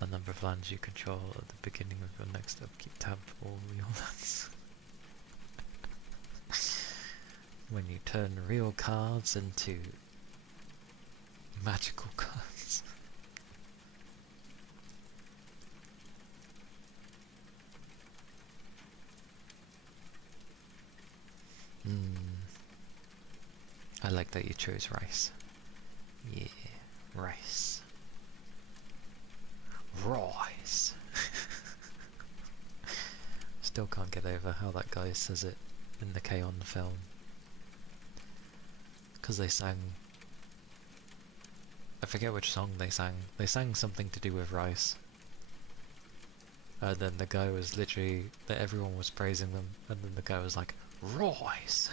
the number of lands you control at the beginning of your next upkeep. Tab all your lands. When you turn real cards into magical cards. I like that you chose rice. Yeah, rice. Rice. Still can't get over how that guy says it in the K-On! Film. Because they sang... I forget which song they sang. They sang something to do with rice. And then the guy was literally... everyone was praising them. And then the guy was like, rice!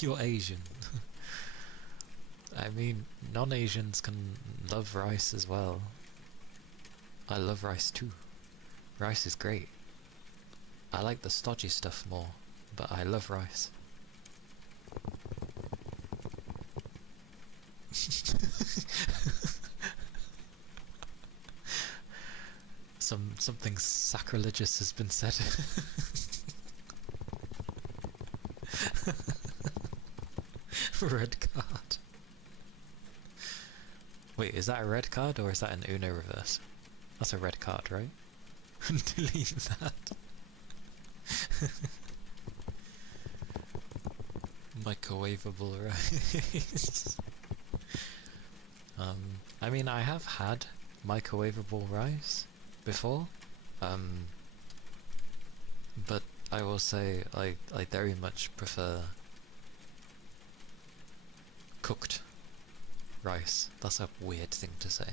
You're Asian. I mean, non-Asians can love rice as well. I love rice too. Rice is great. I like the stodgy stuff more, but I love rice. Something sacrilegious has been said. Red card. Wait, is that a red card or is that an Uno reverse? That's a red card, right? Delete that. Microwavable rice. I mean, I have had microwavable rice before, but I will say I very much prefer cooked rice. That's a weird thing to say.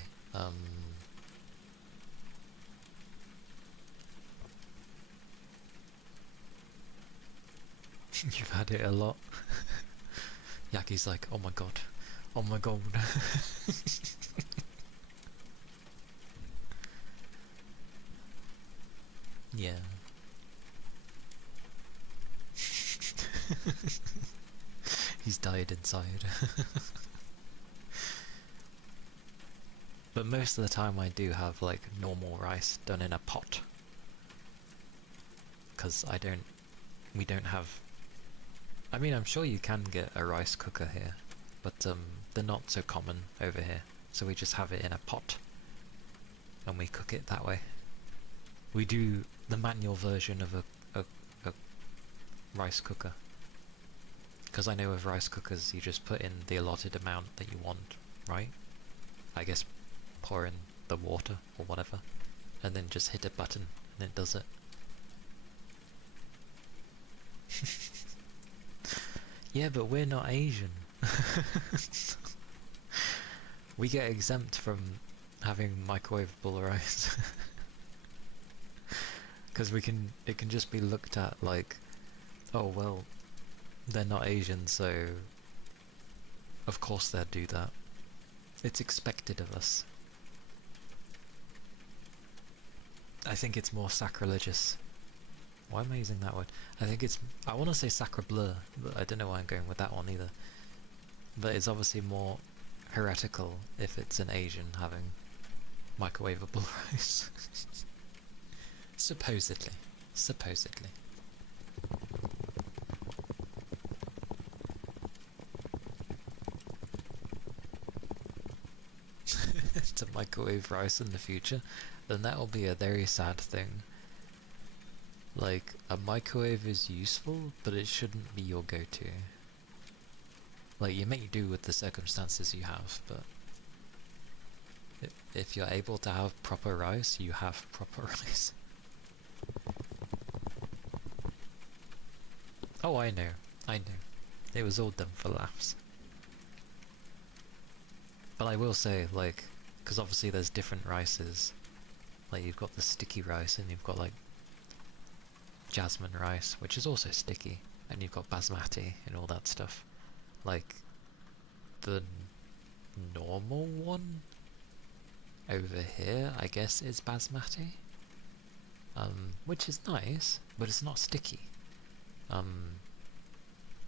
You've had it a lot. Yaki's like, oh my god. Oh my god. Yeah. He's died inside. But most of the time I do have like normal rice done in a pot. Because we don't have... I mean, I'm sure you can get a rice cooker here, but they're not so common over here. So we just have it in a pot, and we cook it that way. We do the manual version of a rice cooker. Because I know with rice cookers you just put in the allotted amount that you want, right? I guess pour in the water or whatever, and then just hit a button and it does it. Yeah, but we're not Asian. We get exempt from having microwavable rice. Because it can just be looked at like, oh well, they're not Asian, so of course they'll do that. It's expected of us. I think it's more sacrilegious. Why am I using that word? I want to say sacre bleu, but I don't know why I'm going with that one either. But it's obviously more heretical if it's an Asian having microwavable rice. Supposedly. Supposedly. To microwave rice in the future, then that will be a very sad thing. Like, a microwave is useful, but it shouldn't be your go-to. Like, you make do with the circumstances you have, but if you're able to have proper rice, you have proper rice. Oh, I know. It was all done for laughs. But I will say, like, because obviously there's different rices. Like, you've got the sticky rice, and you've got, like, jasmine rice, which is also sticky, and you've got basmati and all that stuff. like the normal one over here, I guess, is basmati. Which is nice, but it's not sticky.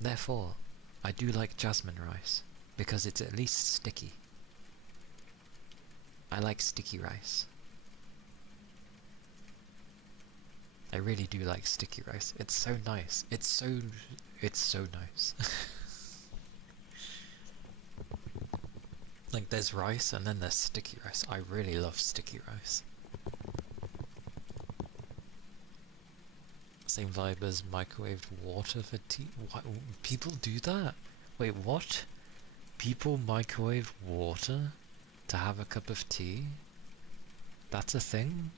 Therefore, I do like jasmine rice, because it's at least sticky. I like sticky rice. I really do like sticky rice. It's so nice. It's so nice. Like, there's rice and then there's sticky rice. I really love sticky rice. Same vibe as microwaved water for tea. What? People do that? Wait, what? People microwave water to have a cup of tea? That's a thing?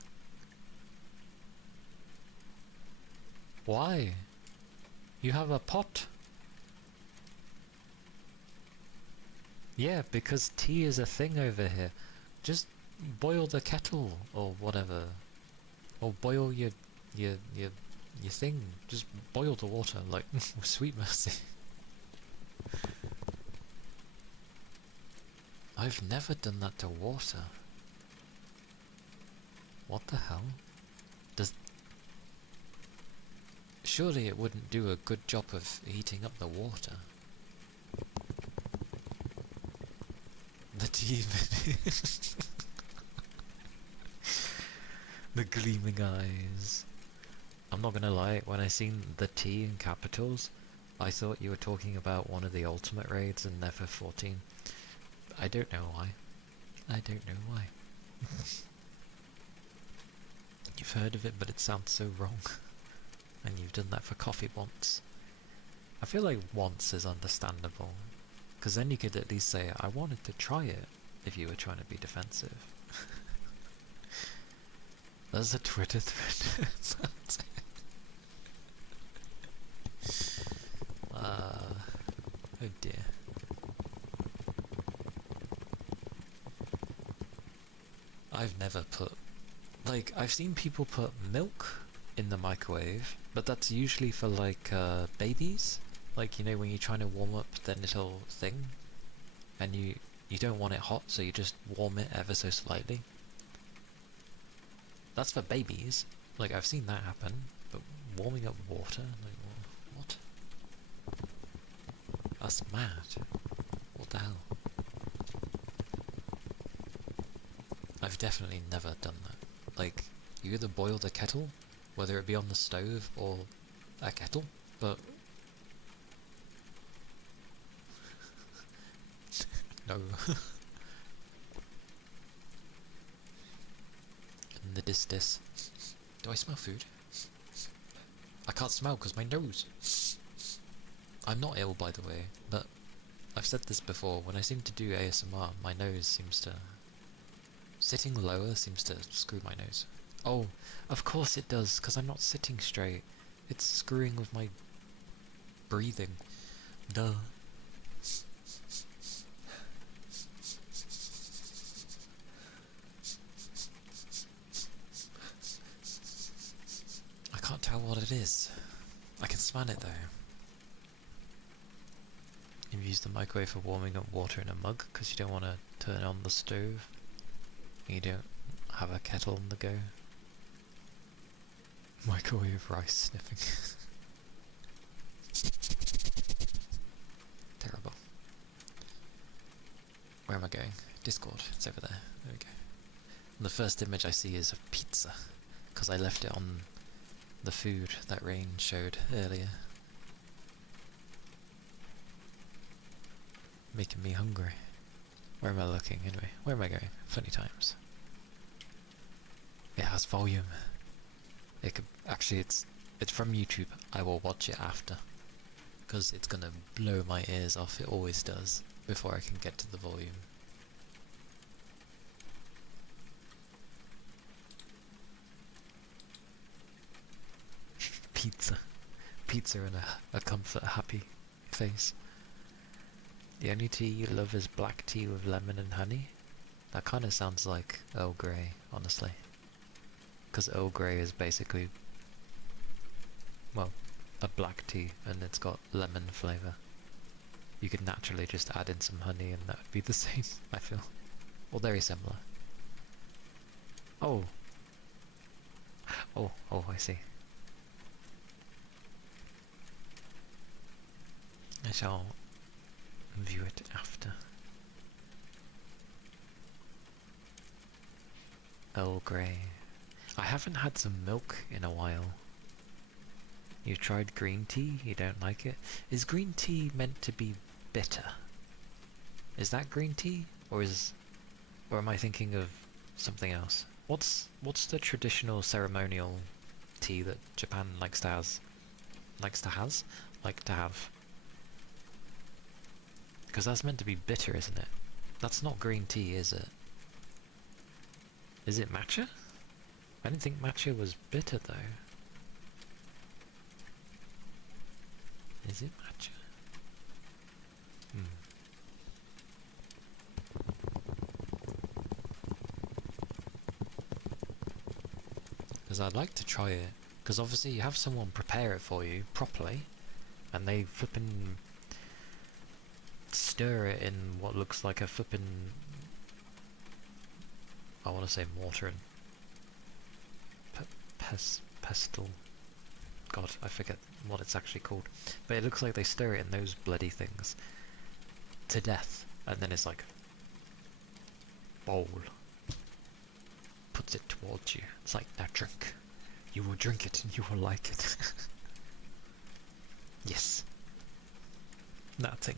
Why? You have a pot? Yeah, because tea is a thing over here. Just boil the kettle or whatever. Or boil your thing. Just boil the water, like, sweet mercy. I've never done that to water. What the hell? Surely it wouldn't do a good job of heating up the water. The tea. The gleaming eyes. I'm not gonna lie, when I seen the T in capitals, I thought you were talking about one of the ultimate raids in FF14. I don't know why. I don't know why. You've heard of it, but it sounds so wrong. And you've done that for coffee once. I feel like once is understandable, because then you could at least say, I wanted to try it, if you were trying to be defensive. There's a Twitter thread. That's it. Oh dear. I've never put... Like, I've seen people put milk in the microwave, but that's usually for, like, babies. Like, you know, when you're trying to warm up their little thing, and you don't want it hot, so you just warm it ever so slightly. That's for babies. Like, I've seen that happen, but warming up water? Like, what? That's mad. What the hell? I've definitely never done that. Like, you either boil the kettle, whether it be on the stove or a kettle, but... no. And the dis. Do I smell food? I can't smell because my nose. I'm not ill, by the way, but I've said this before, when I seem to do ASMR, my nose seems to... Sitting lower seems to screw my nose. Oh, of course it does, because I'm not sitting straight. It's screwing with my breathing. Duh. I can't tell what it is. I can smell it though. You've used the microwave for warming up water in a mug because you don't want to turn on the stove. You don't have a kettle on the go. Microwave rice sniffing. Terrible. Where am I going? Discord. It's over there. There we go. And the first image I see is of pizza, because I left it on the food that Rain showed earlier. Making me hungry. Where am I looking anyway? Where am I going? Funny times. It has volume. It could actually it's from YouTube. I will watch it after, because it's gonna blow my ears off. It always does before I can get to the volume. Pizza and a comfort happy face. The only tea you love is black tea with lemon and honey? That kind of sounds like Earl Grey, honestly. Because Earl Grey is basically, well, a black tea and it's got lemon flavour. you could naturally just add in some honey and that would be the same, I feel. Or very similar. Oh. Oh, I see. I shall view it after. Earl Grey. I haven't had some milk in a while. You tried green tea? You don't like it? Is green tea meant to be bitter? Is that green tea? Or am I thinking of something else? What's the traditional ceremonial tea that Japan likes to have? Because that's meant to be bitter, isn't it? That's not green tea, is it? Is it matcha? I didn't think matcha was bitter, though. Is it matcha? Because I'd like to try it. Because obviously you have someone prepare it for you properly, and they flippin' stir it in what looks like a flippin', I want to say mortar and pestle. God, I forget what it's actually called. But it looks like they stir it in those bloody things to death, and then it's like bowl. Puts it towards you. It's like, now drink. You will drink it and you will like it. Yes. That thing.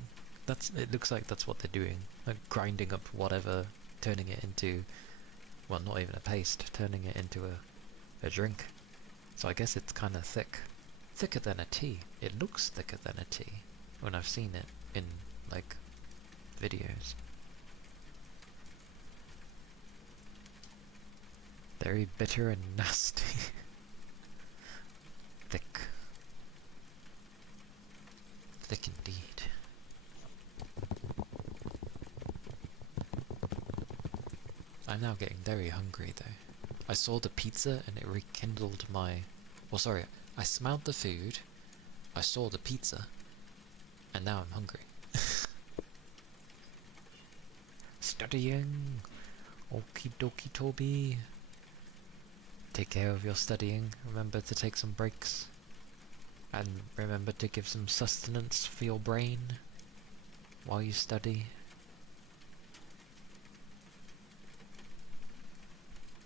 It looks like that's what they're doing. Like grinding up whatever, turning it into, well, not even a paste, turning it into a drink. So I guess it's kind of thick. Thicker than a tea. It looks thicker than a tea when I've seen it in, like, videos. Very bitter and nasty. Thick. Thick indeed. I'm now getting very hungry though. I saw the pizza and it rekindled my... Well, sorry, I smelled the food, I saw the pizza, and now I'm hungry. Studying! Okie dokie, Toby. Take care of your studying. Remember to take some breaks. And remember to give some sustenance for your brain while you study.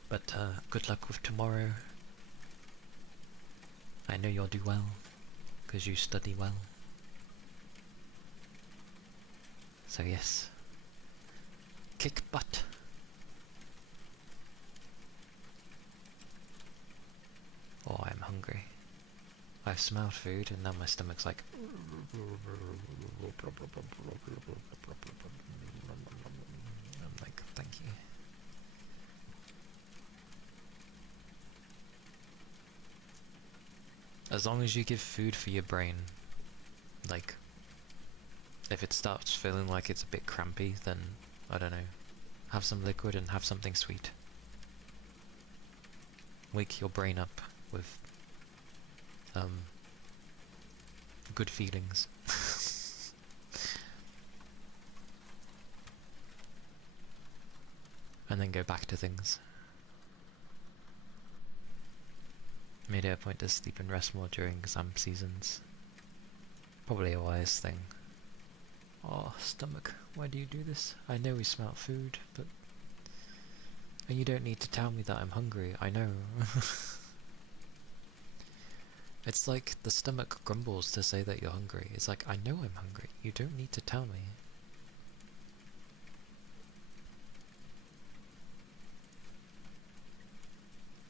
But good luck with tomorrow. I know you'll do well, because you study well. So yes, kick butt. Oh, I'm hungry. I've smelled food and now my stomach's like... I'm like, thank you. As long as you give food for your brain, like, if it starts feeling like it's a bit crampy, then, I don't know, have some liquid and have something sweet. Wake your brain up with, good feelings. And then go back to things. Made it a point to sleep and rest more during exam seasons. Probably a wise thing. Oh, stomach, why do you do this? I know we smelt food, but... And you don't need to tell me that I'm hungry, I know. It's like the stomach grumbles to say that you're hungry. It's like, I know I'm hungry, you don't need to tell me.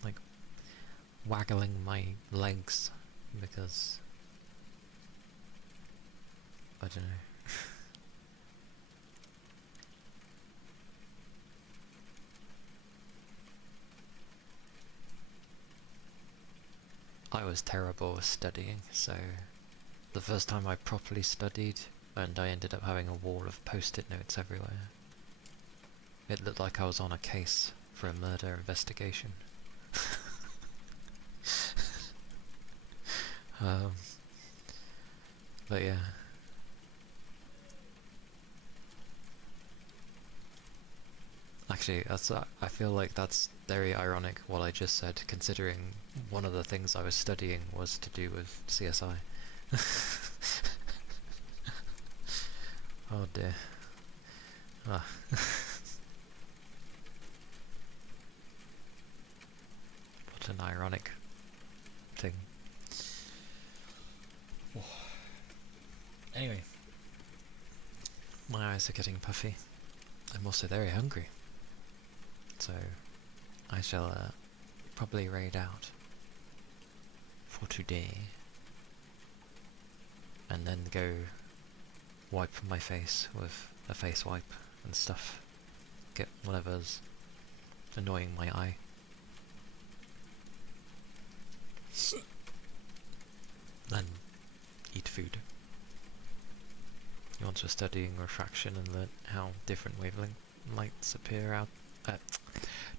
Like, waggling my legs because... I don't know. I was terrible with studying, so the first time I properly studied, and I ended up having a wall of post-it notes everywhere. It looked like I was on a case for a murder investigation. But yeah. Actually, I feel like that's very ironic what I just said, considering one of the things I was studying was to do with CSI. Oh dear. Ah. What an ironic thing. Oh. Anyway, my eyes are getting puffy. I'm also very hungry. So I shall probably raid out for today and then go wipe my face with a face wipe and stuff. Get whatever's annoying my eye. Then eat food. Once we're studying refraction and learnt how different wavelength lights appear out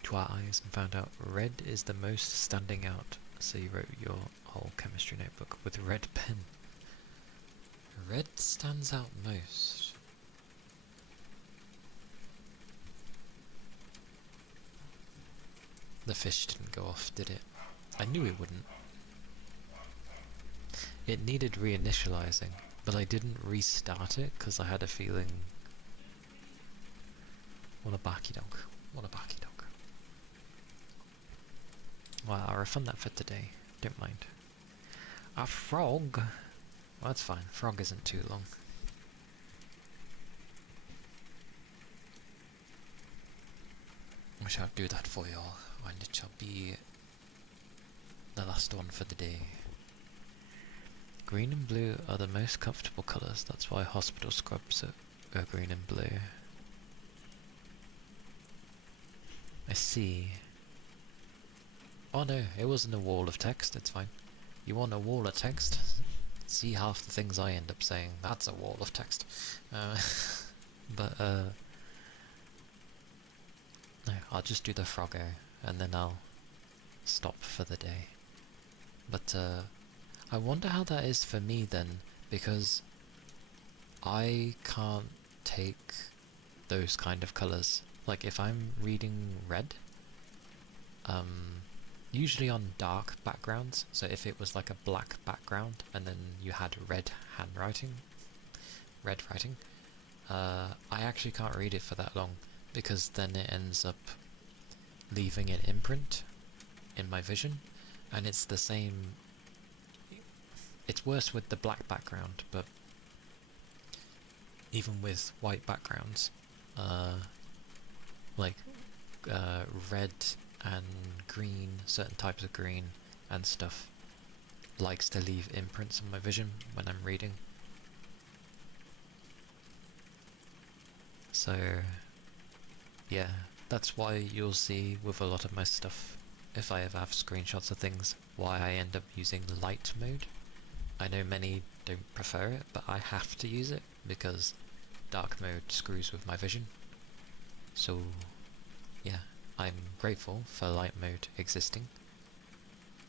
to our eyes and found out red is the most standing out, so you wrote your whole chemistry notebook with red pen. Red stands out most. The fish didn't go off, did it? I knew it wouldn't. It needed reinitializing, but I didn't restart it because I had a feeling... What a barky dog. What a barky dog. Well, I'll refund that for today. Don't mind. A frog? Well, that's fine. Frog isn't too long. I shall do that for you all, and it shall be the last one for the day. Green and blue are the most comfortable colours, that's why hospital scrubs are green and blue. I see. Oh no, it wasn't a wall of text, it's fine. You want a wall of text? See half the things I end up saying, that's a wall of text. But no, I'll just do the Froggo, and then I'll stop for the day. But I wonder how that is for me then, because I can't take those kind of colours. Like if I'm reading red, usually on dark backgrounds, so if it was like a black background and then you had red writing, I actually can't read it for that long, because then it ends up leaving an imprint in my vision, and it's the same. It's worse with the black background, but even with white backgrounds, like red and green, certain types of green and stuff, likes to leave imprints in my vision when I'm reading. So yeah, that's why you'll see with a lot of my stuff, if I ever have screenshots of things, why I end up using light mode. I know many don't prefer it, but I have to use it because dark mode screws with my vision. So yeah, I'm grateful for light mode existing.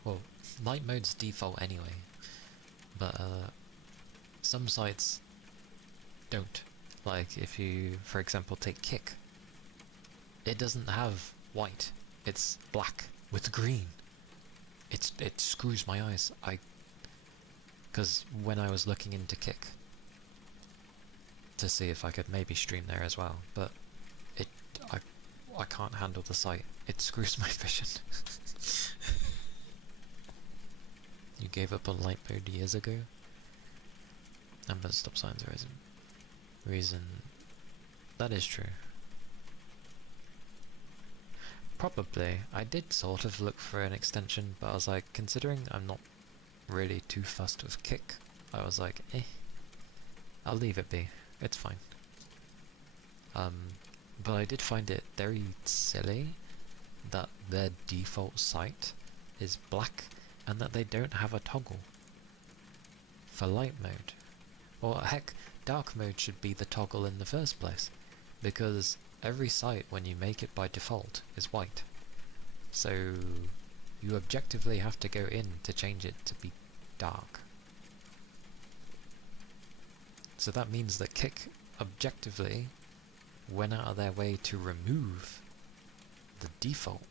Well, light mode's default anyway, but some sites don't. Like if you, for example, take Kick, it doesn't have white, it's black with green. It screws my eyes. Because when I was looking into Kick to see if I could maybe stream there as well, but I can't handle the sight. It screws my vision. You gave up on light mode years ago? Amber stop signs are reason. That is true. Probably. I did sort of look for an extension, but I was like, considering I'm not really too fussed with Kick, I was like, I'll leave it be. It's fine. But I did find it very silly that their default site is black and that they don't have a toggle for light mode. Or heck, dark mode should be the toggle in the first place, because every site when you make it by default is white. So you objectively have to go in to change it to be dark. So that means that Kick objectively went out of their way to remove the default.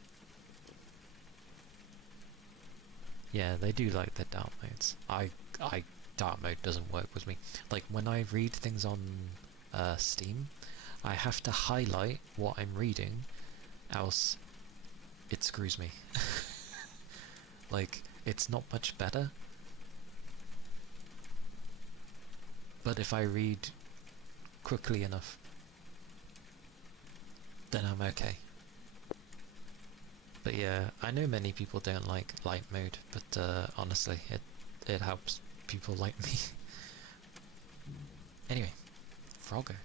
Yeah, they do like the dark modes. I dark mode doesn't work with me. Like when I read things on Steam, I have to highlight what I'm reading, else it screws me. Like, it's not much better, but if I read quickly enough, then I'm okay. But yeah, I know many people don't like light mode, but honestly, it helps people like me. Anyway, Frogger.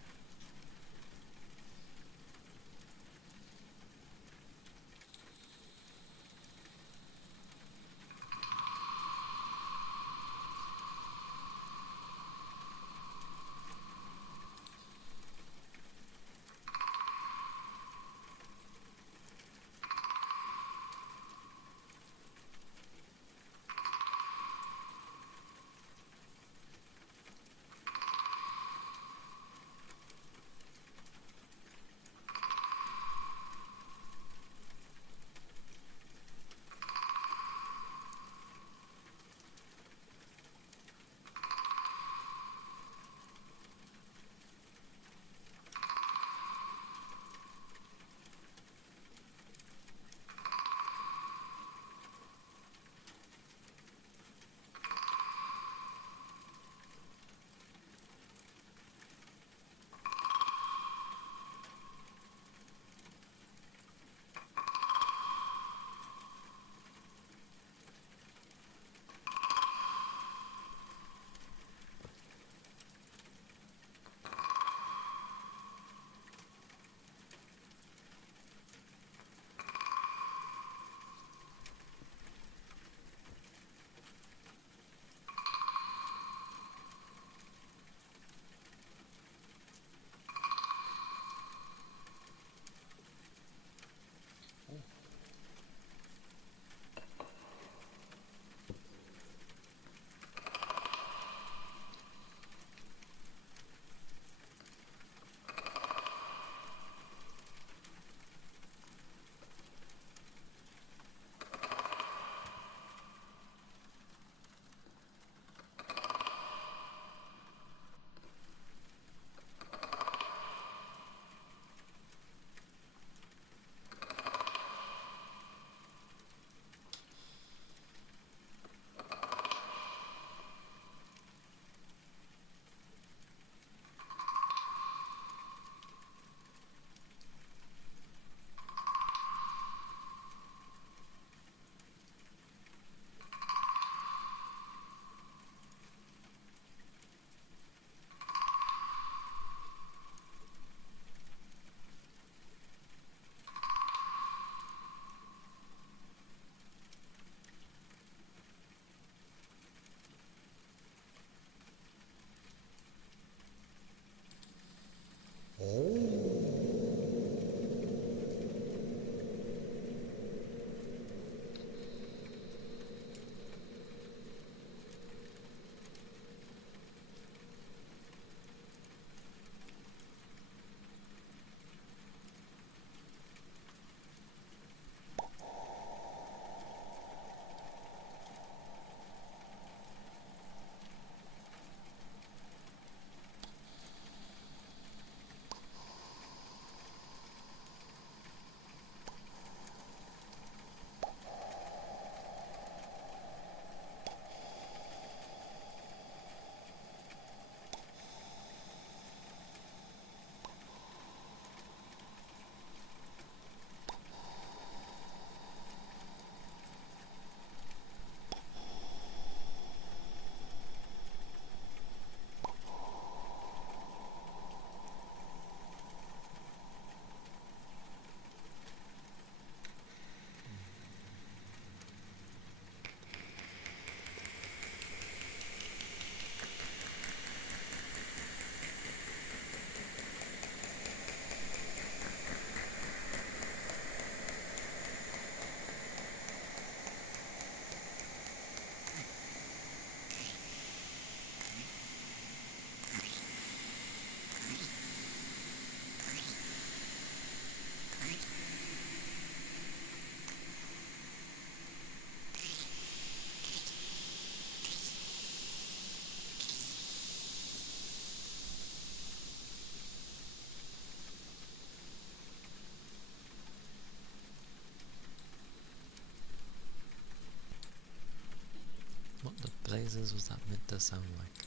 blazes was that meant to sound like?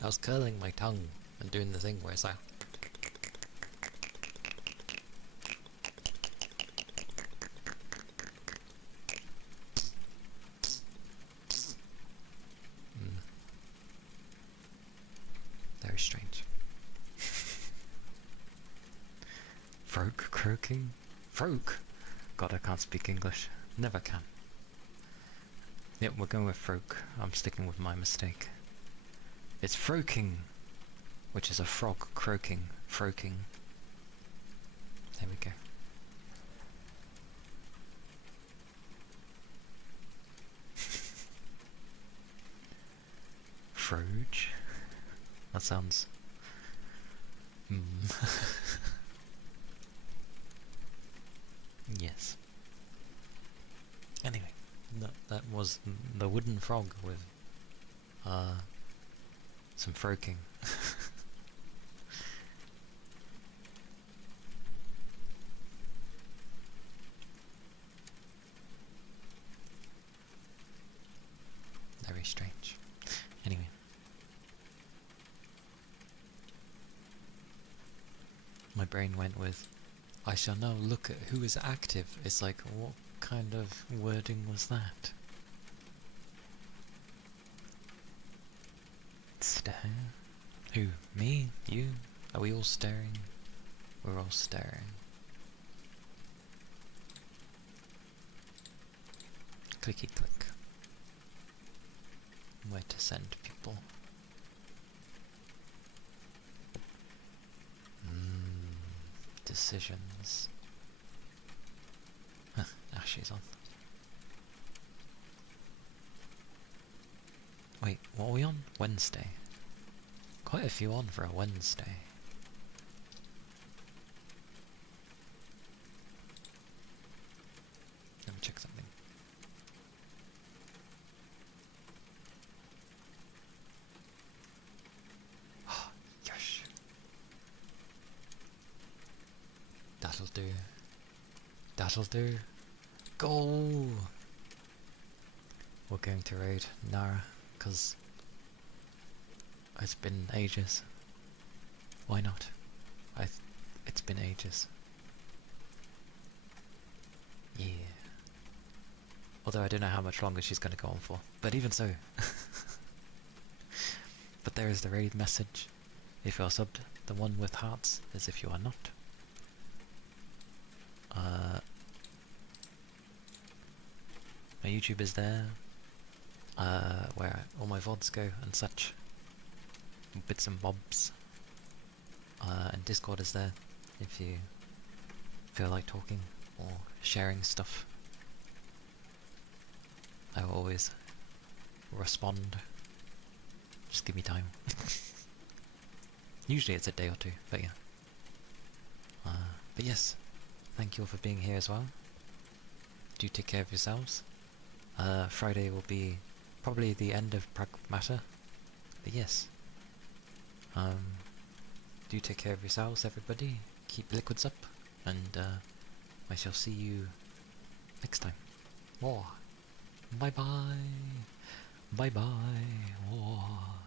I was curling my tongue and doing the thing where it's like... Very strange. Froke croaking? Froke? God, I can't speak English. Never can. Yep, we're going with Froke. I'm sticking with my mistake. It's froking, which is a frog croaking. Froking. There we go. Froge? That sounds... Yes. Anyway, that was the wooden frog with some froking. Very strange. Anyway. My brain went with, I shall now look at who is active. It's like, what kind of wording was that? Stare? Who? Me? You? Are we all staring? We're all staring. Clicky click. Where to send people? Decisions. She's on. Wait, what are we on? Wednesday. Quite a few on for a Wednesday. Let me check something. Yes. That'll do. That'll do. Go! We're going to raid Nara, because it's been ages. Why not? It's been ages. Yeah. Although I don't know how much longer she's going to go on for. But even so. But there is the raid message. If you are subbed, the one with hearts is if you are not. My YouTube is there, where all my VODs go and such, bits and bobs, and Discord is there if you feel like talking or sharing stuff. I will always respond, just give me time. Usually it's a day or two, but yeah. But yes, thank you all for being here as well. Do take care of yourselves. Friday will be probably the end of Pragmata, but yes. Do take care of yourselves, everybody. Keep liquids up, and I shall see you next time. Bye bye. Bye bye.